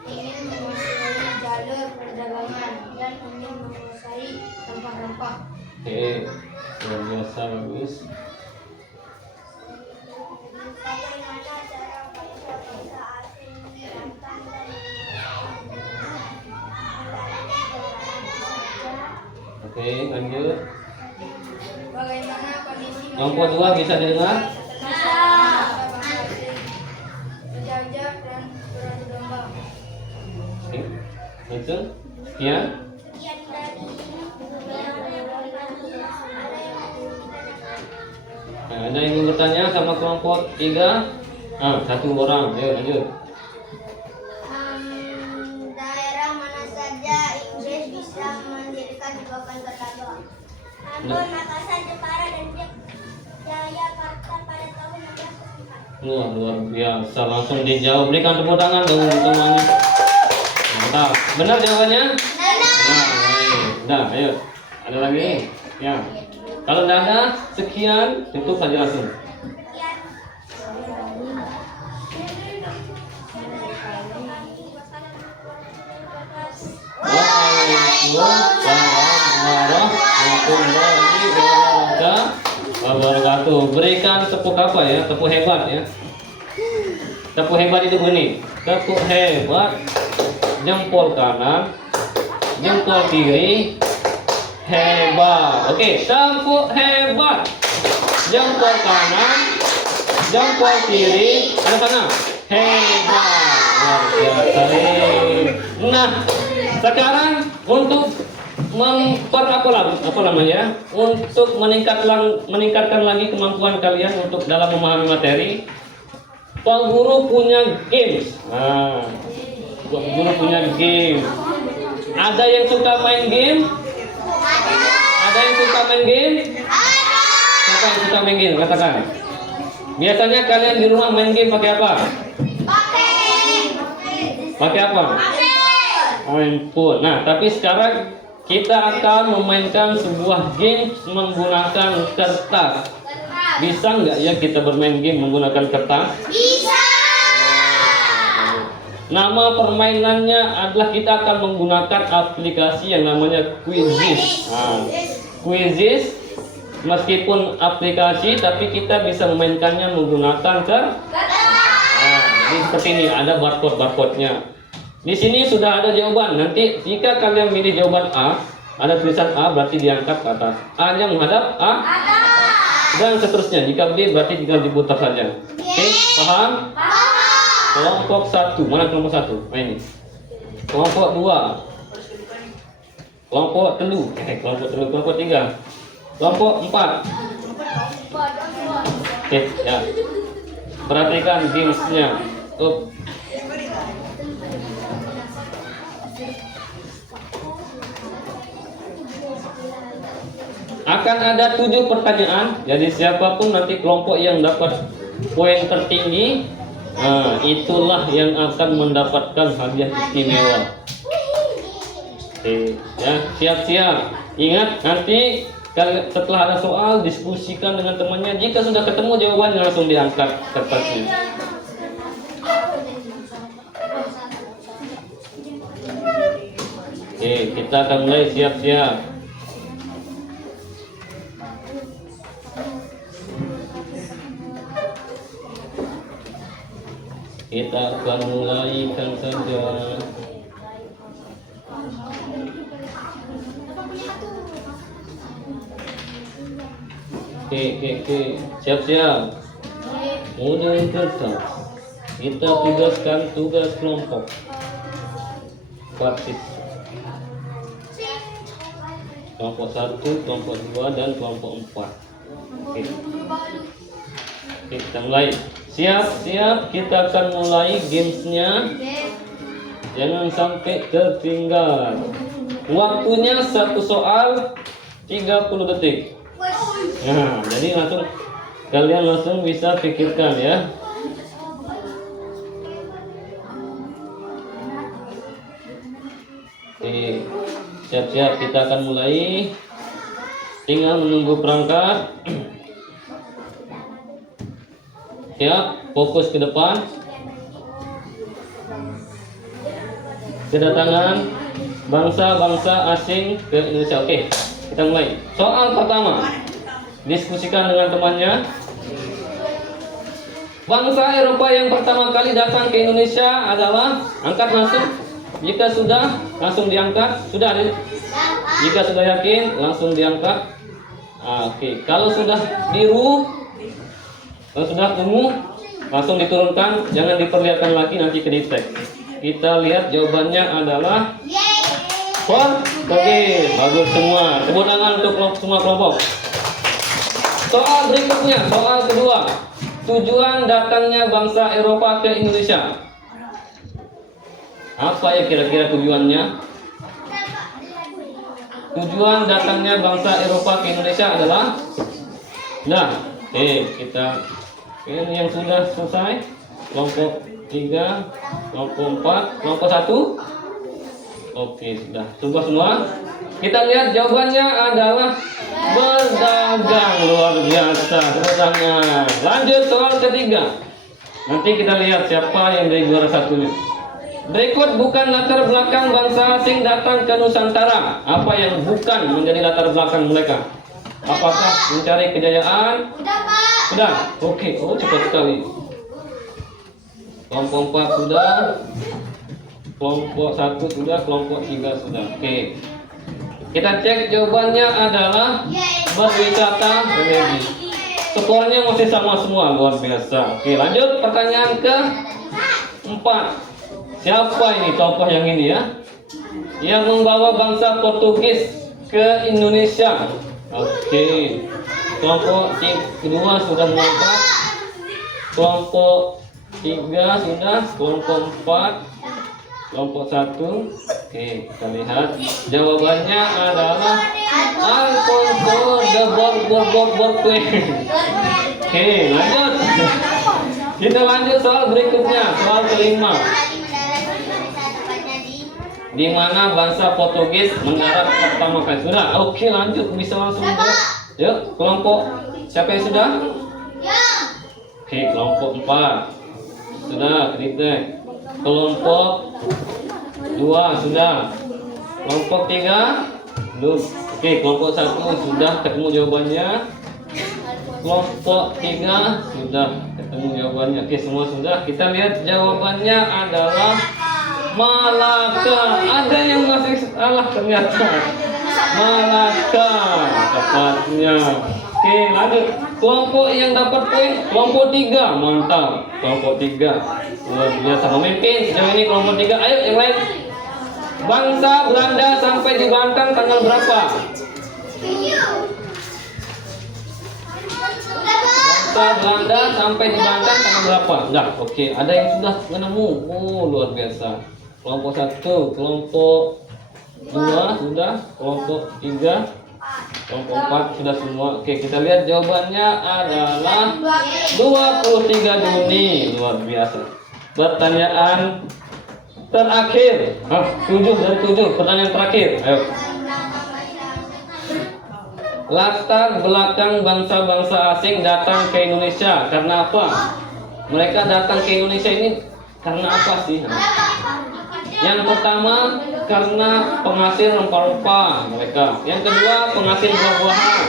ingin menguasai jalur perdagangan dan ingin menguasai rempah-rempah. Oke, luar biasa bagus. Bagaimana cara bangsa-bangsa asing menyiapkan dan Oke, lanjut. bagaimana kondisi Kelompok 2 bisa didengar? berjajah dan beradu domba. Oke, langsung. Sekian. Sekian dari Nah, ada yang ingin bertanya sama kelompok 3? Satu orang. Ayo lanjut. daerah mana saja Inggris bisa mendirikan jebakan Kartago? Ambon, Makassar, Jepara, dan Jayakarta pada tahun 1604. Wah, luar biasa. Langsung dijawab. Berikan tepuk tangan dong semuanya. Mantap. Benar jawabannya? Benar. Baik. Udah, ayo. Ada lagi? Ya. Kalau tidak ada, sekian. Tutup saja langsung. Waalaikumsalam warahmatullahi wabarakatuh. Berikan tepuk apa ya? Tepuk hebat ya. Tepuk hebat itu begini. Tepuk hebat. Jempol kanan, jempol kiri. Hebat. Oke, tepuk hebat. Jempol kanan, jempol kiri. Ada sana. Hebat. Luar biasa. Nah, sekarang untuk apa namanya? Untuk meningkatkan lagi kemampuan kalian untuk dalam memahami materi, Pak Guru punya games. Pak Guru punya game. Ada yang suka main game? Ada yang suka main game? Siapa yang suka main game? Katakan. Biasanya kalian di rumah main game pakai apa? Pakai apa? Handphone. Nah, tapi sekarang kita akan memainkan sebuah game menggunakan kertas. Bisa nggak ya kita bermain game menggunakan kertas? Bisa. Nama permainannya adalah kita akan menggunakan aplikasi yang namanya Quizizz. Quizizz meskipun aplikasi, tapi kita bisa memainkannya menggunakan kertas. Jadi seperti ini, ada barcode-nya. Di sini sudah ada jawaban. Nanti jika kalian milih jawaban A, ada tulisan A berarti diangkat ke atas. A nya menghadap A, dan seterusnya. Jika B berarti tinggal diputar saja. Oke, paham? Kelompok 1, mana kelompok 1? Nah, ini. Kelompok 2. Kelompok 3. Kelompok 3. Kelompok 4. Oke, ya. Perhatikan gamesnya. Akan ada 7 pertanyaan. Jadi siapapun nanti kelompok yang dapat poin tertinggi, itulah yang akan mendapatkan hadiah istimewa. Oke, ya, siap-siap. Ingat, nanti setelah ada soal diskusikan dengan temannya. Jika sudah ketemu jawabannya langsung diangkat kertasnya. Oke, kita akan mulai. Siap-siap. Kita akan mulaikan saja. Oke. Siap-siap. Mulai kertas. Kita tugaskan tugas kelompok. Praktis. Kelompok 1, kelompok 2, dan kelompok 4. Oke, kita mulai. Siap, kita akan mulai gamesnya. Jangan sampai tertinggal. Waktunya satu soal 30 detik. Nah, jadi kalian langsung bisa pikirkan ya. Oke, siap-siap, kita akan mulai. Tinggal menunggu perangkat. Siap, fokus ke depan. Kedatangan bangsa-bangsa asing ke Indonesia. Oke, kita mulai. Soal pertama, diskusikan dengan temannya. Bangsa Eropa yang pertama kali datang ke Indonesia adalah, angkat langsung. Jika sudah, langsung diangkat. Sudah ada? Jika sudah yakin, langsung diangkat. Oke, kalau sudah biru, kalau sudah ungu, langsung diturunkan. Jangan diperlihatkan lagi, nanti kedetek. Kita lihat jawabannya adalah Portugis. Bagus semua. Tepuk tangan untuk semua kelompok. Soal berikutnya, soal kedua. Tujuan datangnya bangsa Eropa ke Indonesia. Apa ya kira-kira tujuannya? Tujuan datangnya bangsa Eropa ke Indonesia adalah, kita ini yang sudah selesai. Kelompok 3, kelompok 4, kelompok 1. Oke, sudah. Coba semua. Kita lihat jawabannya adalah berdagang. Luar biasa. Tepuk tangan. Lanjut soal ketiga. Nanti kita lihat siapa yang jadi juara satunya. Berikut bukan latar belakang bangsa asing datang ke Nusantara. Apa yang bukan menjadi latar belakang mereka? Apakah mencari kejayaan? Sudah. Oke. Oh, cepat sekali. Kelompok 4 sudah. Kelompok 1 sudah. Kelompok 3 sudah. Oke. Kita cek jawabannya adalah berwisata religi. Skornya masih sama semua, luar biasa. Oke, lanjut pertanyaan ke 4. Siapa ini tokoh yang ini ya? Yang membawa bangsa Portugis ke Indonesia. Oke. Kelompok 2 sudah mengangkat. Kelompok 3 sudah, kelompok 4, kelompok 1. Oke, kita lihat jawabannya adalah Alfonso de Borbón. Oke, lanjut. Kita lanjut soal berikutnya, soal kelima. Di mana bangsa Portugis mendarat pertama kali? Sudah. Oke, lanjut, bisa langsung jawab. Yuk, kelompok siapa yang sudah? Oke, kelompok 4. Sudah, kritik. Kelompok 2 sudah. Kelompok 3 belum. Oke, kelompok 1 sudah ketemu jawabannya. Kelompok 3 sudah ketemu jawabannya. Oke, semua sudah. Kita lihat jawabannya adalah Malaka. Ada yang masih salah ternyata. Malaka tepatnya. Oke, lanjut. Kelompok yang dapat poin kelompok 3. Mantap. Kelompok 3 luar biasa memimpin sejauh ini kelompok 3. Ayo yang lain. Bangsa Belanda sampai di Banten tanggal berapa? Bangsa Belanda sampai di Banten tanggal berapa? Nah, oke. Ada yang sudah menemu. Oh, luar biasa. Kelompok 1, kelompok 2 sudah, kelompok 3, kelompok 4 sudah semua. Oke, kita lihat jawabannya adalah 23 Juni. Luar biasa. Pertanyaan terakhir. 7 dari 7. Pertanyaan terakhir. Ayo. Latar belakang bangsa-bangsa asing datang ke Indonesia karena apa? Mereka datang ke Indonesia ini karena apa sih? Yang pertama karena penghasil rempah-rempah mereka. Yang kedua penghasil buah-buahan.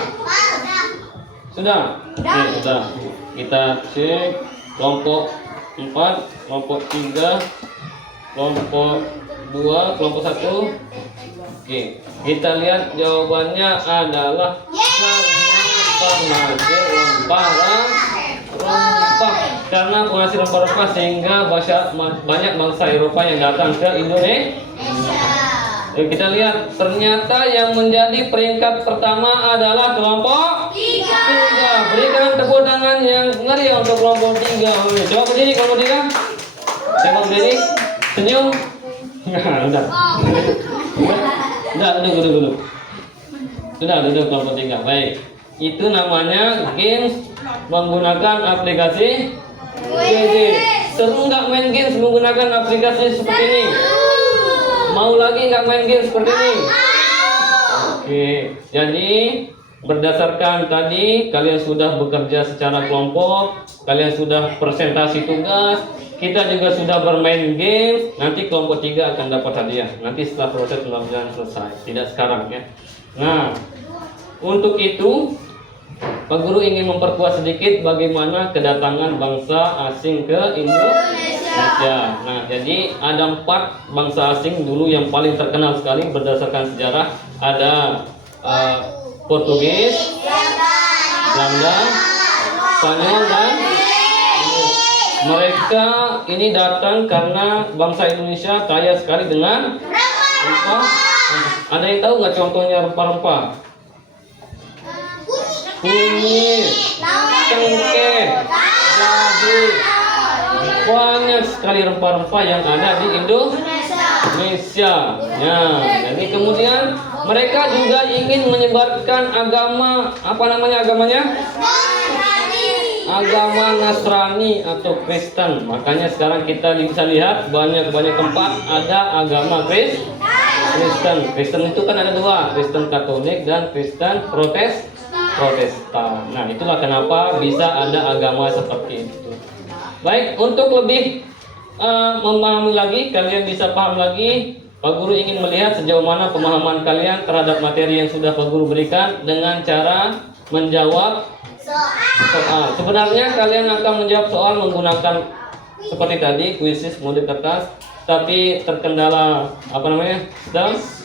Sudah? Oke, sudah. Kita cek kelompok 4, kelompok 3, kelompok 2, kelompok 1. Oke, kita lihat jawabannya adalah penghasil rempah-rempah. Karena penghasil rempah-rempah sehingga banyak bangsa Eropa yang datang ke Indonesia. Kita lihat ternyata yang menjadi peringkat pertama adalah kelompok 3. Berikan tepuk tangan yang meriah untuk kelompok 3. Coba berdiri kelompok 3. Coba berdiri. Senyum. Udah. Udah, duduk. Sudah duduk kelompok 3. Baik. Itu namanya games menggunakan aplikasi GG. Seru nggak main games menggunakan aplikasi seperti ini? Mau lagi nggak main games seperti ini? Oke, jadi berdasarkan tadi kalian sudah bekerja secara kelompok, kalian sudah presentasi tugas, kita juga sudah bermain game. Nanti kelompok 3 akan dapat hadiah nanti setelah proses pembelajaran selesai, tidak sekarang ya. Nah, untuk itu Pak Guru ingin memperkuat sedikit bagaimana kedatangan bangsa asing ke Indonesia. Nah, jadi ada 4 bangsa asing dulu yang paling terkenal sekali berdasarkan sejarah. Ada Portugis, Belanda, Spanyol, dan mereka ini datang karena bangsa Indonesia kaya sekali dengan rempah. Ada yang tahu nggak contohnya rempah-rempah? Kunyit, cengkeh, jahe, banyak sekali rempah-rempah yang ada di Indonesia. Ya, jadi kemudian mereka juga ingin menyebarkan agama, apa namanya agamanya? Agama Nasrani atau Kristen. Makanya sekarang kita bisa lihat banyak tempat ada agama Kristen. Kristen itu kan ada 2, Kristen Katolik dan Kristen Protestan. Nah, itulah kenapa bisa ada agama seperti itu. Baik, untuk lebih memahami lagi, kalian bisa paham lagi, Pak Guru ingin melihat sejauh mana pemahaman kalian terhadap materi yang sudah Pak Guru berikan dengan cara menjawab soal. Sebenarnya kalian akan menjawab soal menggunakan seperti tadi kuisis mode kertas, tapi terkendala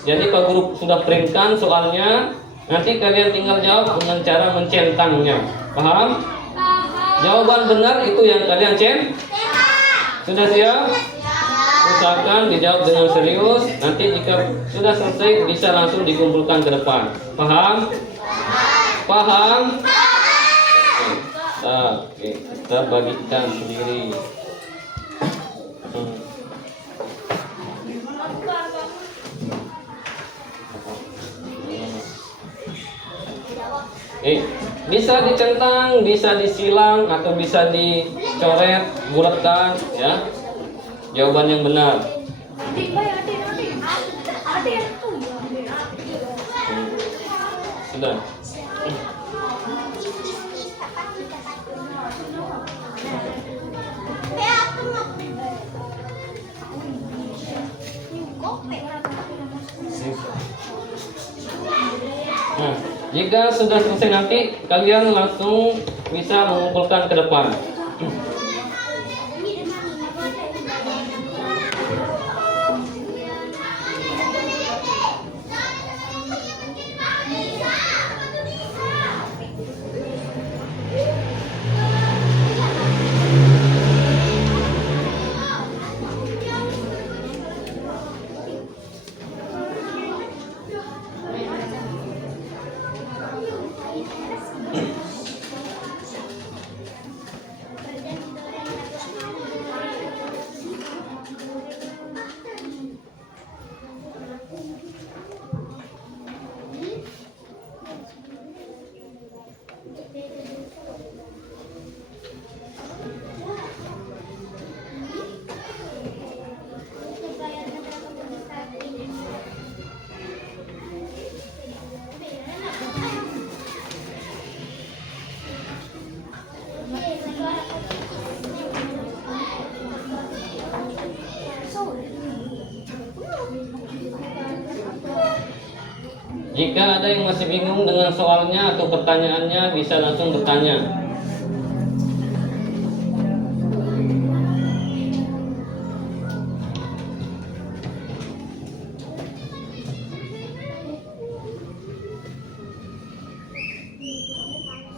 jadi Pak Guru sudah printkan soalnya. Nanti kalian tinggal jawab dengan cara mencentangnya. Paham? Jawaban benar itu yang kalian Sudah siap? Usahakan dijawab dengan serius. Nanti jika sudah selesai bisa langsung dikumpulkan ke depan. Paham? Paham? Oke, kita bagikan sendiri. Bisa dicentang, bisa disilang, atau bisa dicoret, bulatkan, ya. Jawaban yang benar. Sudah. Nah, jika sudah selesai nanti kalian langsung bisa mengumpulkan ke depan. Jika ada yang masih bingung dengan soalnya atau pertanyaannya, bisa langsung bertanya.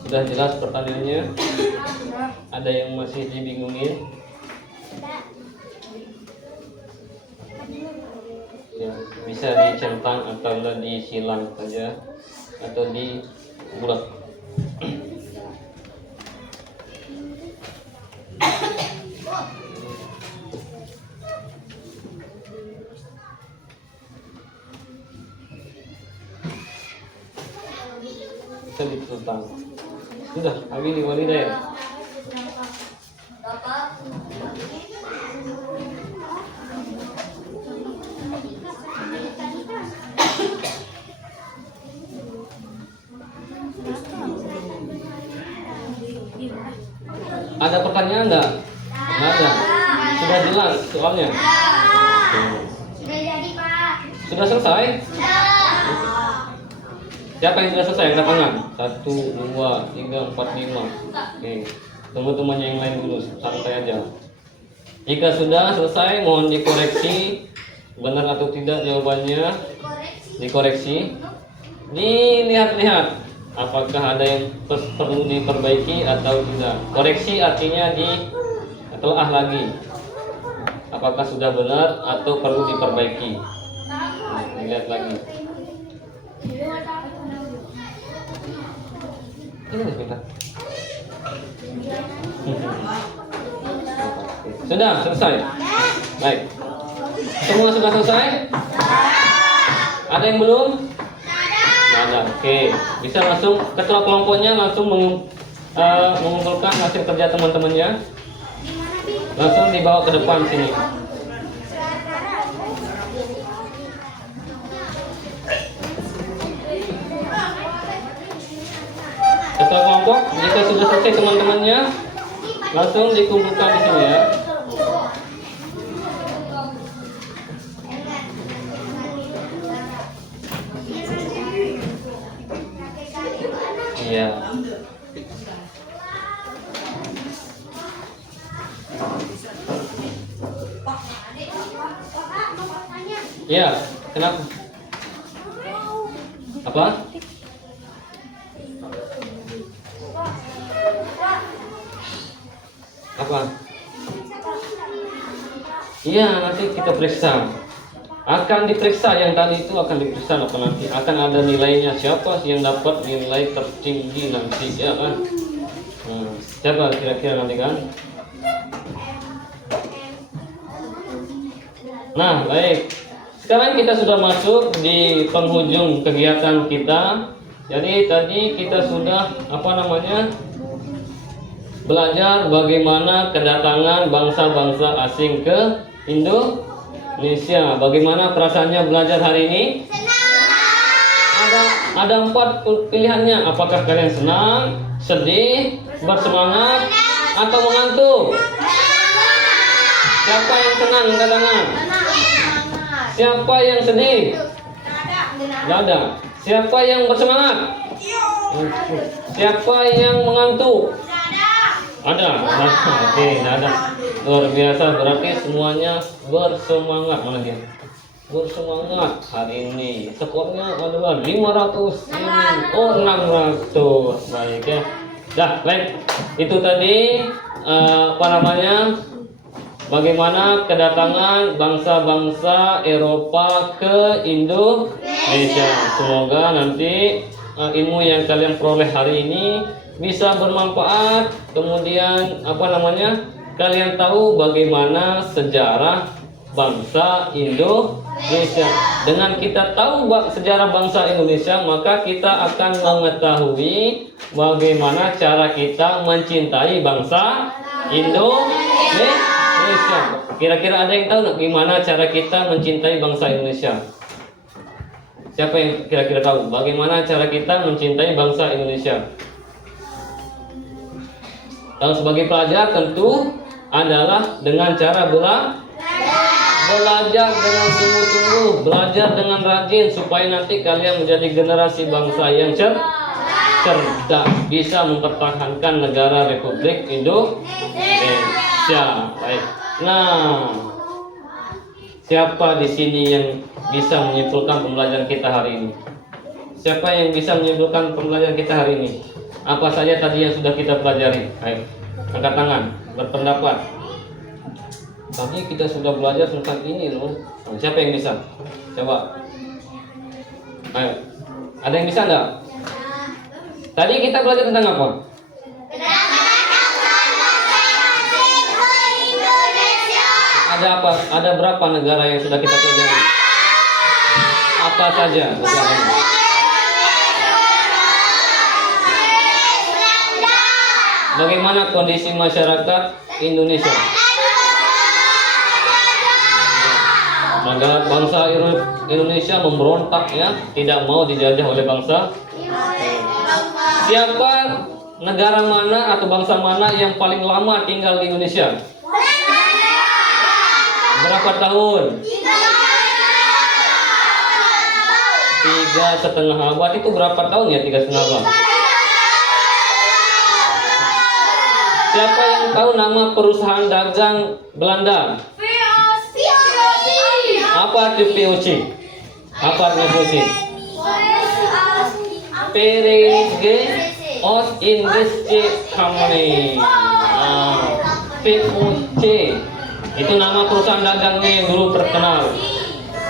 Sudah jelas pertanyaannya? Ada yang masih dibingungin? Ya, bisa dicentang atau disilang saja atau dibulat. Bisa ditentang. Sudah, Abi walidain. Ada pertanyaan enggak? Enggak ada. Sudah jelas soalnya. Oke. Sudah jadi, Pak. Sudah selesai? Siapa yang sudah selesai? Angkat tangan. 1, 2, 3, 4, 5. Oke. Teman-temannya yang lain dulu, santai aja. Jika sudah selesai, mohon dikoreksi benar atau tidak jawabannya. Dikoreksi. Dilihat-lihat apakah ada yang perlu diperbaiki atau tidak. Koreksi artinya telah lagi. Apakah sudah benar atau perlu diperbaiki. Dilihat lagi. Ini kita. Sudah selesai. Baik. Semua sudah selesai? Ada yang belum? Tidak ada. Oke. Bisa langsung ketua kelompoknya langsung mengumpulkan hasil kerja teman-temannya. Langsung dibawa ke depan sini. Ketua kelompok, jika sudah selesai teman-temannya, langsung dikumpulkan di sini ya. Iya. Ya, kenapa? Apa? Apa? Iya, nanti kita periksa. Akan diperiksa yang tadi itu akan diperiksa apa nanti? Akan ada nilainya siapa yang dapat nilai tertinggi nanti ya kan? Siapa kira-kira nanti kan? Nah, baik. Sekarang kita sudah masuk di penghujung kegiatan kita. Jadi tadi kita sudah belajar bagaimana kedatangan bangsa-bangsa asing ke Indonesia. Bagaimana perasaannya belajar hari ini? Ada 4 pilihannya. Apakah kalian senang, sedih, bersemangat, atau mengantuk? Siapa yang senang? Angkat tangan. Siapa yang sedih? Tidak ada. Siapa yang bersemangat? Siapa yang mengantuk? Ada. Oke, ada. Luar biasa, berarti semuanya bersemangat. Mana dia? Bersemangat hari ini. Skornya adalah 500 ini. Oh, 600. Baik ya. Dah, baik. Itu tadi bagaimana kedatangan bangsa-bangsa Eropa ke Indonesia. Semoga nanti ilmu yang kalian peroleh hari ini bisa bermanfaat. Kemudian kalian tahu bagaimana sejarah bangsa Indonesia. Dengan kita tahu sejarah bangsa Indonesia, maka kita akan mengetahui bagaimana cara kita mencintai bangsa Indonesia. Kira-kira ada yang tahu nggak gimana cara kita mencintai bangsa Indonesia? Siapa yang kira-kira tahu bagaimana cara kita mencintai bangsa Indonesia? Kalau sebagai pelajar tentu adalah dengan cara belajar dengan sungguh-sungguh, belajar dengan rajin supaya nanti kalian menjadi generasi bangsa yang cerdas, bisa mempertahankan negara Republik Indonesia. Baik. Nah, siapa di sini yang bisa menyimpulkan pembelajaran kita hari ini? Siapa yang bisa menyimpulkan pembelajaran kita hari ini? Apa saja tadi yang sudah kita pelajari? Ayo, angkat tangan, berpendapat. Tadi kita sudah belajar tentang ini loh. Siapa yang bisa? Coba. Ayo. Ada yang bisa enggak? Tadi kita belajar tentang apa? Ada apa? Ada berapa negara yang sudah kita pelajari? Apa saja negaranya? Bagaimana kondisi masyarakat Indonesia? Negara bangsa Indonesia memberontak ya, tidak mau dijajah oleh bangsa. Siapa negara mana atau bangsa mana yang paling lama tinggal di Indonesia? Berapa tahun? 3,5 abad. Itu berapa tahun ya 3,5 abad? Siapa yang tahu nama perusahaan dagang Belanda? Apa itu VOC? Apa artinya VOC? Verenigde Oost-Indische Company. VOC. Itu nama perusahaan dagangnya yang dulu terkenal.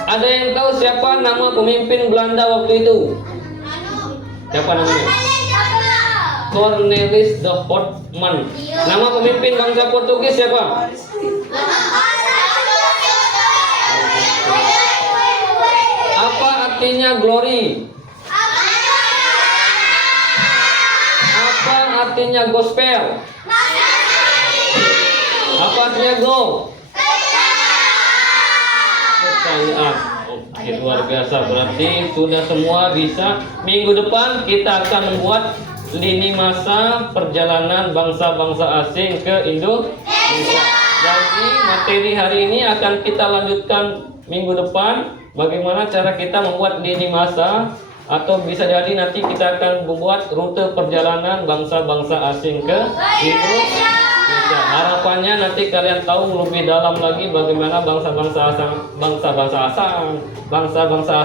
Ada yang tahu siapa nama pemimpin Belanda waktu itu? Siapa namanya? Cornelis de Houtman. Nama pemimpin bangsa Portugis siapa? Apa artinya glory? Apa artinya gospel? Apa artinya go? Pertanyaan. Oke, luar biasa. Berarti sudah semua bisa. Minggu depan kita akan membuat lini masa perjalanan bangsa-bangsa asing ke Indonesia. Jadi materi hari ini akan kita lanjutkan minggu depan. Bagaimana cara kita membuat lini masa, atau bisa jadi nanti kita akan membuat rute perjalanan bangsa-bangsa asing ke Indonesia. Harapannya nanti kalian tahu lebih dalam lagi bagaimana bangsa-bangsa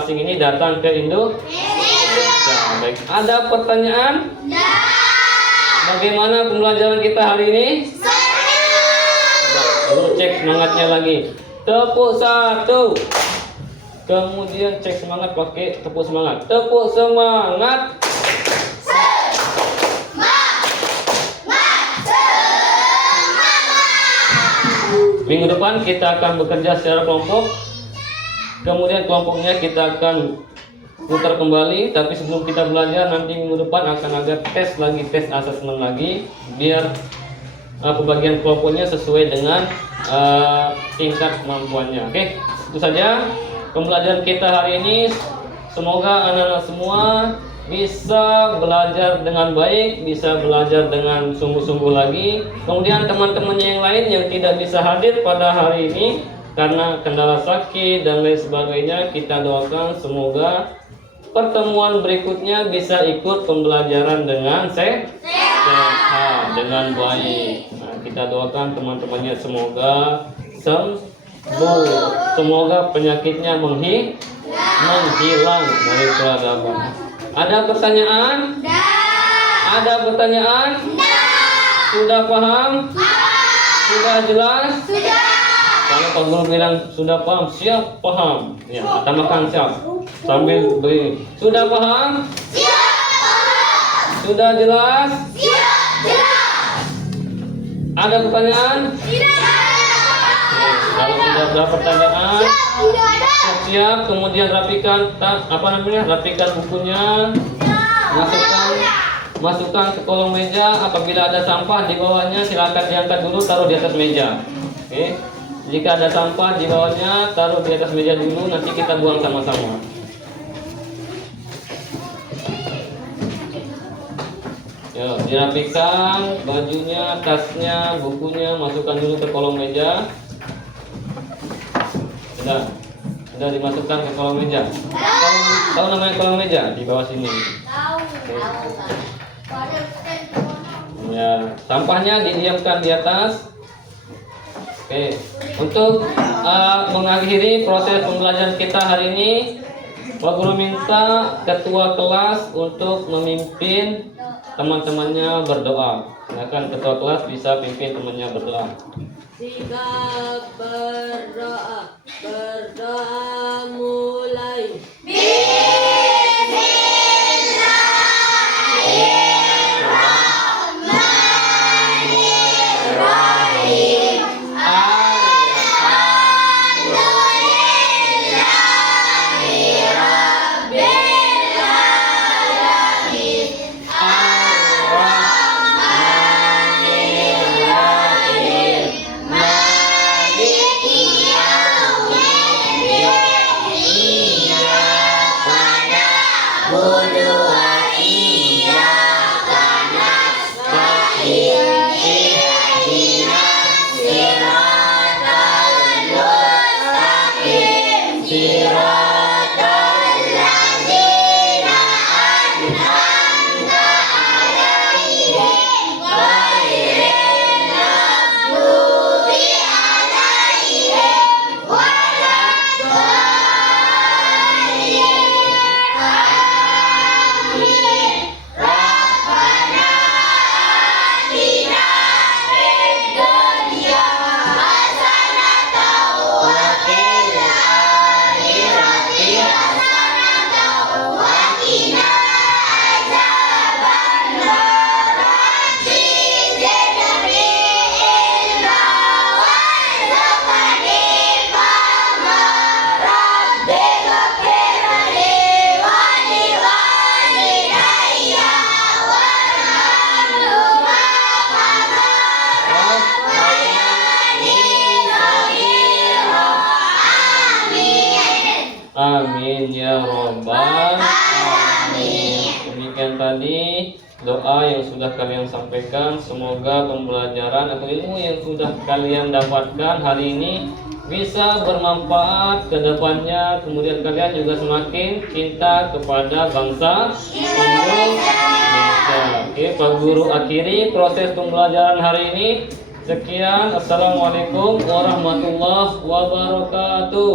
asing ini datang ke Indonesia. Baik. Ada pertanyaan? Bagaimana pembelajaran kita hari ini? Lalu cek semangatnya lagi. Tepuk 1. Kemudian cek semangat pakai tepuk semangat. Tepuk semangat. Minggu depan kita akan bekerja secara kelompok. Kemudian kelompoknya kita akan putar kembali. Tapi sebelum kita belajar, nanti minggu depan akan ada tes lagi, tes asesmen lagi, biar pembagian kelompoknya sesuai dengan tingkat kemampuannya. Oke, itu saja pembelajaran kita hari ini. Semoga anak-anak semua bisa belajar dengan baik, bisa belajar dengan sungguh-sungguh lagi. Kemudian teman-temannya yang lain yang tidak bisa hadir pada hari ini karena kendala sakit dan lain sebagainya, kita doakan semoga pertemuan berikutnya bisa ikut pembelajaran dengan sehat, dengan baik. Nah, kita doakan teman-temannya semoga sembuh, semoga penyakitnya menghilang dari peradaban. Ada pertanyaan? Ada pertanyaan? Sudah paham? Sudah jelas? Kalau Pak Guru bilang sudah paham, siap paham. Ya, tambahkan siap. Sambil beri. Sudah paham? Siap paham. Sudah jelas? Siap jelas. Ada pertanyaan? Tidak. Kalau tidak ada pertanyaan, siap. Kemudian rapikan rapikan bukunya, masukkan ke kolong meja. Apabila ada sampah di bawahnya, silakan diangkat dulu, taruh di atas meja. Oke. Jika ada sampah di bawahnya, taruh di atas meja dulu, nanti kita buang sama-sama. Ya, dirapikan bajunya, tasnya, bukunya, masukkan dulu ke kolong meja. Sudah dimasukkan ke kolong meja. Tahu namanya kolong meja? Di bawah sini. Ya, sampahnya didiamkan di atas. Oke. Untuk mengakhiri proses pembelajaran kita hari ini, Pak Guru minta ketua kelas untuk memimpin teman-temannya berdoa. Silakan ketua kelas bisa pimpin temannya berdoa. Sigap berdoa. Berdoa mulai. Amin ya robbal alamin. Demikian tadi doa yang sudah kalian sampaikan. Semoga pembelajaran atau ilmu yang sudah kalian dapatkan hari ini bisa bermanfaat ke depannya. Kemudian kalian juga semakin cinta kepada bangsa Indonesia. Oke, Pak Guru akhiri proses pembelajaran hari ini. Sekian, assalamualaikum warahmatullahi wabarakatuh.